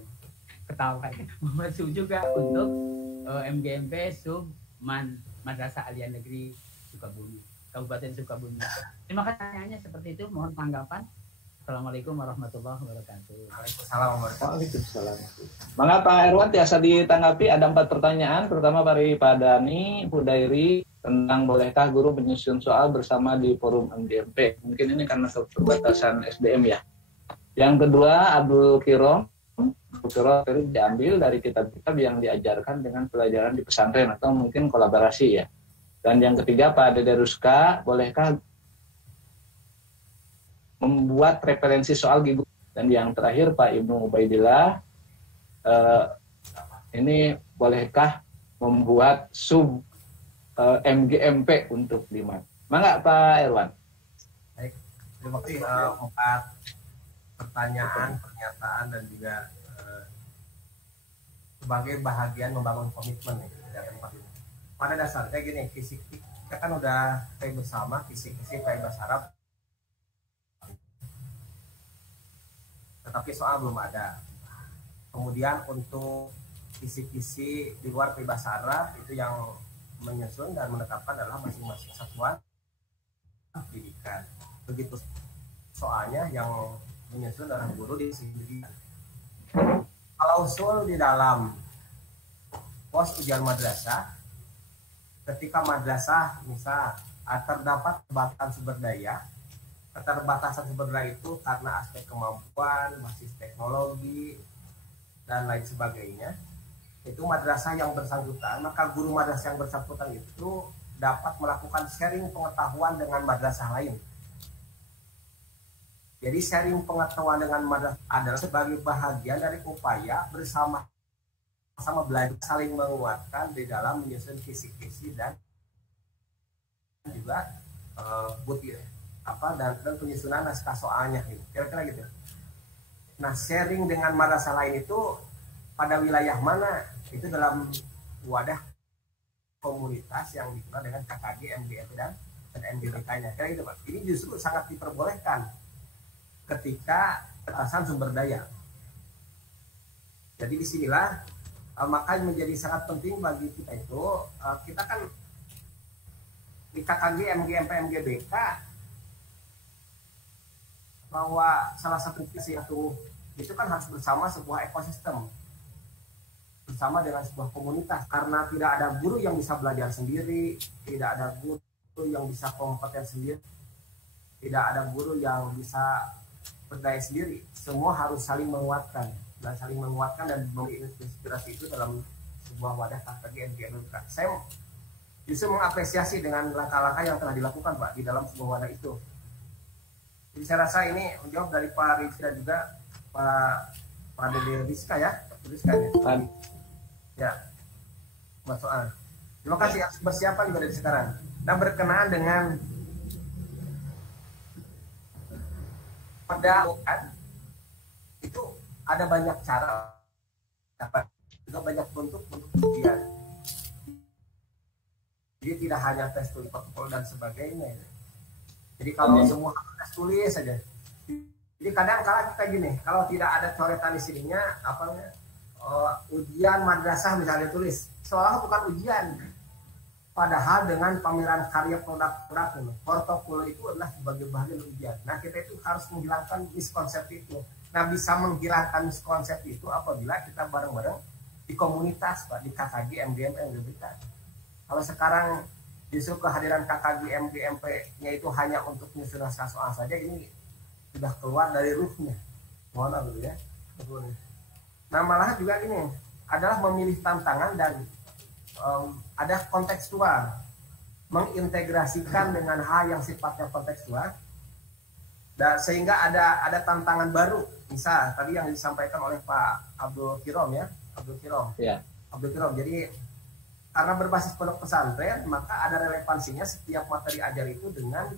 ketawa membuat sub juga untuk MGMP sub madrasah aliyah negeri Sukabumi, Kabupaten Sukabumi. Terima kasih, pertanyaannya seperti itu. Mohon tanggapan. Assalamualaikum warahmatullahi wabarakatuh. Waalaikumsalam. Mengapa Erwan tiasa ditanggapi? Ada 4 pertanyaan. Pertama dari Pak Dani Hudairi tentang bolehkah guru menyusun soal bersama di forum MGMP. Mungkin ini karena keterbatasan SDM ya. Yang kedua Abdul Kirom diambil dari kitab-kitab yang diajarkan dengan pelajaran di pesantren atau mungkin kolaborasi ya. Dan yang ketiga Pak Dede Ruska, bolehkah membuat referensi soal guru? Dan yang terakhir Pak Ibnu Ubaidillah, ini bolehkah membuat sub MGMP untuk Liman? Mangga Pak Erwan. Baik, terima kasih 4 pertanyaan, pernyataan dan juga sebagai bahagian membangun komitmen nih dari tempat ini. Pada dasarnya gini, kita kan udah kayak bersama kisi-kisi kayak bahasa Arab, tetapi soal belum ada. Kemudian untuk kisi-kisi di luar bahasa Arab itu yang menyusun dan menetapkan adalah masing-masing satuan pendidikan. Begitu soalnya yang menyusun adalah guru di sini. Kalau usul di dalam pos ujian madrasah, ketika madrasah misal terdapat keterbatasan sumber daya itu karena aspek kemampuan, basis teknologi dan lain sebagainya, itu madrasah yang bersangkutan, maka guru madrasah yang bersangkutan itu dapat melakukan sharing pengetahuan dengan madrasah lain. Jadi sharing pengetahuan dengan madrasah adalah sebagai bahagian dari upaya bersama-sama belajar, saling menguatkan di dalam menyusun kisi-kisi dan juga dan penyusunan naskah soalnya gitu. Kira-kira gitu. Nah, sharing dengan madrasah lain itu pada wilayah mana? Itu dalam wadah komunitas yang dikenal dengan KKG, MGMP dan MGBK-nya. Kira gitu, Pak. Ini justru sangat diperbolehkan ketika batasan sumber daya. Jadi disinilah maka menjadi sangat penting bagi kita itu, kita kan di KKG, MGMP, MGBK bahwa salah satu visi itu kan harus bersama sebuah ekosistem, bersama dengan sebuah komunitas, karena tidak ada guru yang bisa belajar sendiri, tidak ada guru yang bisa kompeten sendiri, tidak ada guru yang bisa berdaya sendiri. Semua harus saling menguatkan dan menginspirasi itu dalam sebuah wadah KKG MGMK. Saya justru mengapresiasi dengan langkah-langkah yang telah dilakukan, Pak, di dalam sebuah wadah itu. Jadi saya rasa ini menjawab dari Pak Rizky dan juga Pak Dede Rizka ya. Ya, buat soal. Terima kasih atas persiapan juga dari sekarang. Nah, berkenaan dengan pada itu ada banyak cara, dapat juga banyak bentuk ujian. Jadi tidak hanya tes tulis protokol dan sebagainya. Jadi kalau semua tes tulis saja. Jadi kadang-kadang kita gini, kalau tidak ada coretan di sininya, ujian madrasah misalnya tulis, seolah bukan ujian. Padahal dengan pameran karya produk-produk, portofolio itu adalah sebagai bagian ujian. Nah, kita itu harus menghilangkan miskonsepsi itu. Nah, bisa menghilangkan miskonsepsi itu apabila kita bareng-bareng di komunitas, Pak, di KKG, MGMP, MGBK. Kalau sekarang justru kehadiran KKG, MGMP-nya itu hanya untuk menyusun naskah soal saja, ini sudah keluar dari ruhnya. Mohon maaf dulu ya. Nah, malahan juga ini adalah memilih tantangan dan ada kontekstual, mengintegrasikan dengan hal yang sifatnya kontekstual, dan sehingga ada tantangan baru. Misal tadi yang disampaikan oleh Pak Abdul Kirom ya, Abdul Kirom. Jadi karena berbasis pondok pesantren, maka ada relevansinya setiap materi ajar itu dengan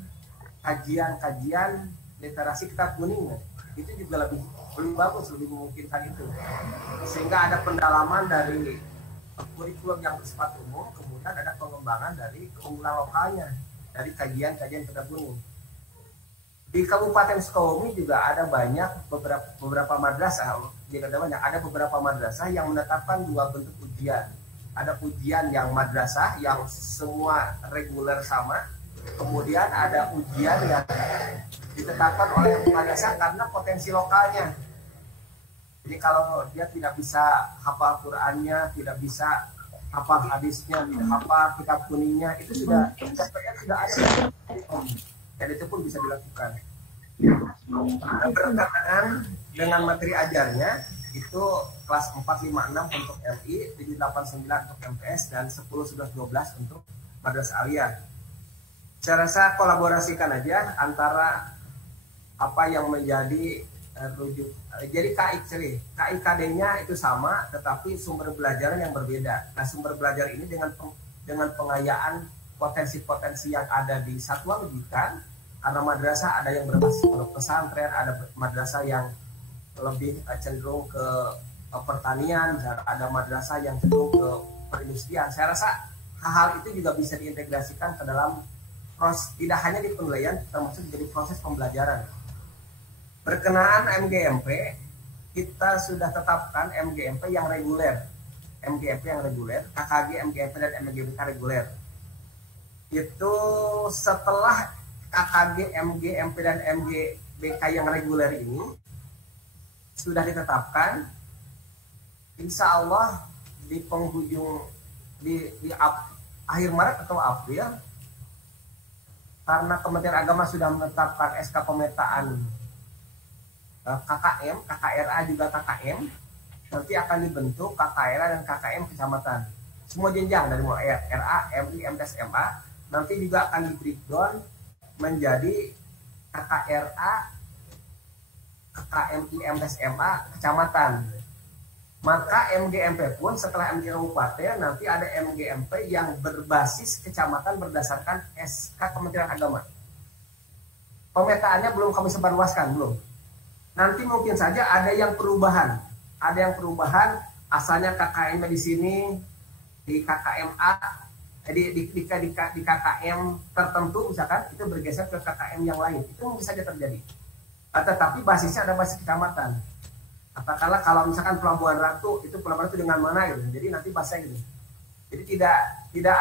kajian-kajian literasi kitab kuning. Itu juga lebih bagus, lebih memungkinkan itu. Sehingga ada pendalaman dari kurikulum yang bersifat umum, kemudian ada pengembangan dari keunggulan lokalnya, dari kajian-kajian kitab kuning. Di Kabupaten Sukabumi juga ada beberapa madrasah, ada beberapa madrasah yang menetapkan dua bentuk ujian. Ada ujian yang madrasah yang semua reguler sama, kemudian ada ujian yang ditetapkan oleh madrasah karena potensi lokalnya. Jadi kalau dia tidak bisa hafal Qur'annya, tidak bisa hafal hadisnya, tidak hafal kitab kuningnya, itu sudah SPR sudah ada. Dan itu pun bisa dilakukan. Berkenaan dengan materi ajarnya, itu kelas 4, 5, 6 untuk MI, 7, 8, 9 untuk MPS, dan 10, 11, 12 untuk madrasah aliyah. Saya rasa kolaborasikan aja antara apa yang menjadi rujuk. Jadi KIKD-nya itu sama, tetapi sumber belajar yang berbeda. Nah, sumber belajar ini dengan pengayaan potensi-potensi yang ada di satuan pendidikan, karena madrasah ada yang berbasis pondok pesantren, ada madrasah yang lebih cenderung ke pertanian, misalnya ada madrasah yang cenderung ke perindustrian. Saya rasa hal-hal itu juga bisa diintegrasikan ke dalam proses, tidak hanya di penilaian, termasuk jadi proses pembelajaran. Berkenaan MGMP, kita sudah tetapkan MGMP yang reguler, KKG, MGMP, dan MGBK reguler. Itu setelah KKG, MGMP, dan MGBK yang reguler ini sudah ditetapkan, insya Allah di penghujung di akhir Maret atau April, karena Kementerian Agama sudah menetapkan SK pemetaan KKM, KKRA juga KKM, nanti akan dibentuk KKRA dan KKM kecamatan. Semua jenjang dari mulai RA, MI, MTS, MA, nanti juga akan di breakdown menjadi KKRA, KKMI, MTS, MA, kecamatan. Maka MGMP pun setelah MG Kabupaten nanti ada MGMP yang berbasis kecamatan berdasarkan SK Kementerian Agama. Pemetaannya belum kami sebarluaskan, belum. Nanti mungkin saja ada yang perubahan. Asalnya KKM di sini, di KKMA, di KKM tertentu misalkan, itu bergeser ke KKM yang lain. Itu mungkin saja terjadi. Tetapi basisnya ada basis kecamatan. Katakanlah kalau misalkan Pelabuhan Ratu, itu Pelabuhan Ratu dengan mana gitu. Jadi nanti bahasanya gitu. Jadi tidak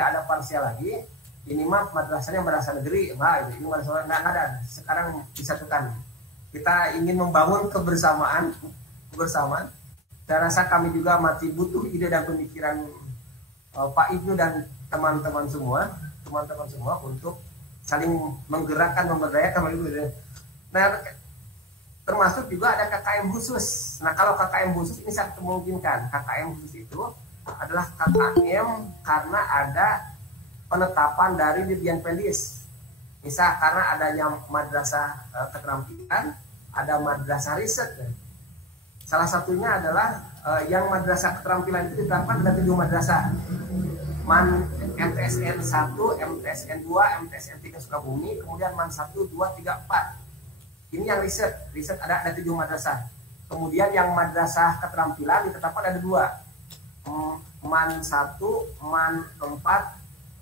ada parsial lagi. Ini mah madrasahnya madrasah negeri, enggak gitu. Ini madrasah enggak ada. Sekarang disatukan. Kita ingin membangun kebersamaan. Saya rasa kami juga masih butuh ide dan pemikiran Pak Ibnu dan teman-teman semua untuk saling menggerakkan, memberdayakan. Nah, termasuk juga ada KKM khusus. Nah, kalau KKM khusus ini sangat memungkinkan. KKM khusus itu adalah KKM karena ada penetapan dari Dirjen Pendis. Misal karena adanya madrasah keterampilan, ada madrasah riset. Salah satunya adalah yang madrasah keterampilan itu ditetapkan ada 7 madrasah. MTSN 1, MTSN 2, MTSN 3 Sukabumi, kemudian MAN 1, 2, 3, 4. Ini yang riset ada 7 madrasah. Kemudian yang madrasah keterampilan ditetapkan ada 2. MAN 1, MAN 4,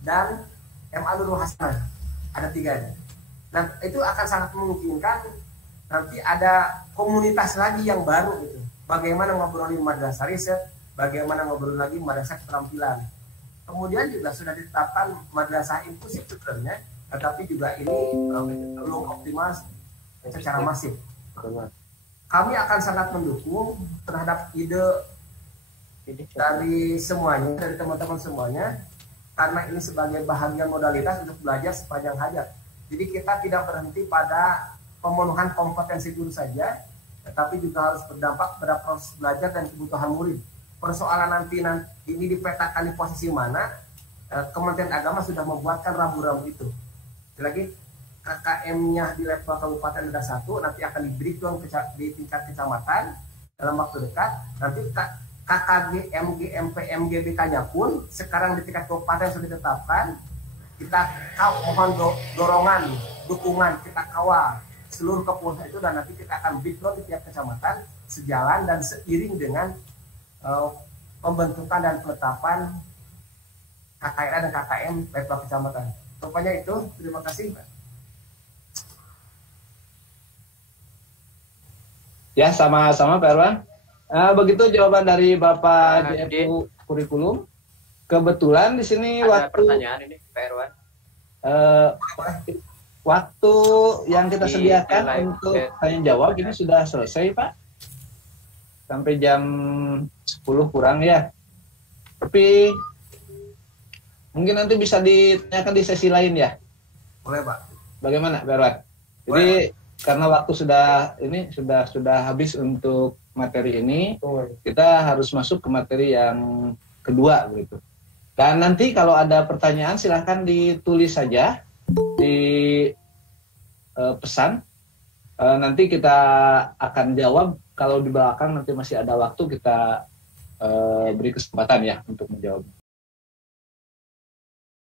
dan MA Nurul Hasanah. Ada 3. Nah, itu akan sangat memungkinkan nanti ada komunitas lagi yang baru gitu. Bagaimana ngobrolin madrasah riset, bagaimana ngobrol lagi madrasah keterampilan. Kemudian juga sudah ditetapkan madrasah inklusif sebenarnya, tetapi juga ini belum optimal secara masif. Kami akan sangat mendukung terhadap ide dari semuanya, dari teman-teman semuanya, karena ini sebagai bahagian modalitas untuk belajar sepanjang hayat. Jadi kita tidak berhenti pada pemenuhan kompetensi guru saja, tetapi juga harus berdampak pada proses belajar dan kebutuhan murid. Persoalan nanti ini dipetakan di posisi mana, Kementerian Agama sudah membuatkan rambu-rambu itu. Lagi KKM-nya di level kabupaten ada 1, nanti akan di breakdown di tingkat kecamatan dalam waktu dekat. Nanti KKG, MGMP, MGBK-nya pun sekarang di tingkat kabupaten sudah ditetapkan. Kita mohon dorongan, dukungan, kita kawal seluruh keputusan itu, dan nanti kita akan breakdown di tiap kecamatan sejalan dan seiring dengan pembentukan dan penetapan KKRA dan KKM level kecamatan. Rupanya itu, terima kasih Pak. Ya, sama-sama Pak Erwan. Begitu jawaban dari Bapak JFU Kurikulum. Kebetulan di sini ada pertanyaan ini Pak Erwan. Waktu yang kita sediakan untuk tanya jawab ini sudah selesai Pak. Sampai jam 10 kurang ya. Tapi mungkin nanti bisa ditanyakan di sesi lain ya. Boleh Pak. Bagaimana Pak Erwan? Jadi karena waktu sudah habis untuk materi ini, kita harus masuk ke materi yang kedua begitu. Dan nanti kalau ada pertanyaan silahkan ditulis saja di pesan. Nanti kita akan jawab. Kalau di belakang nanti masih ada waktu, kita beri kesempatan ya untuk menjawab.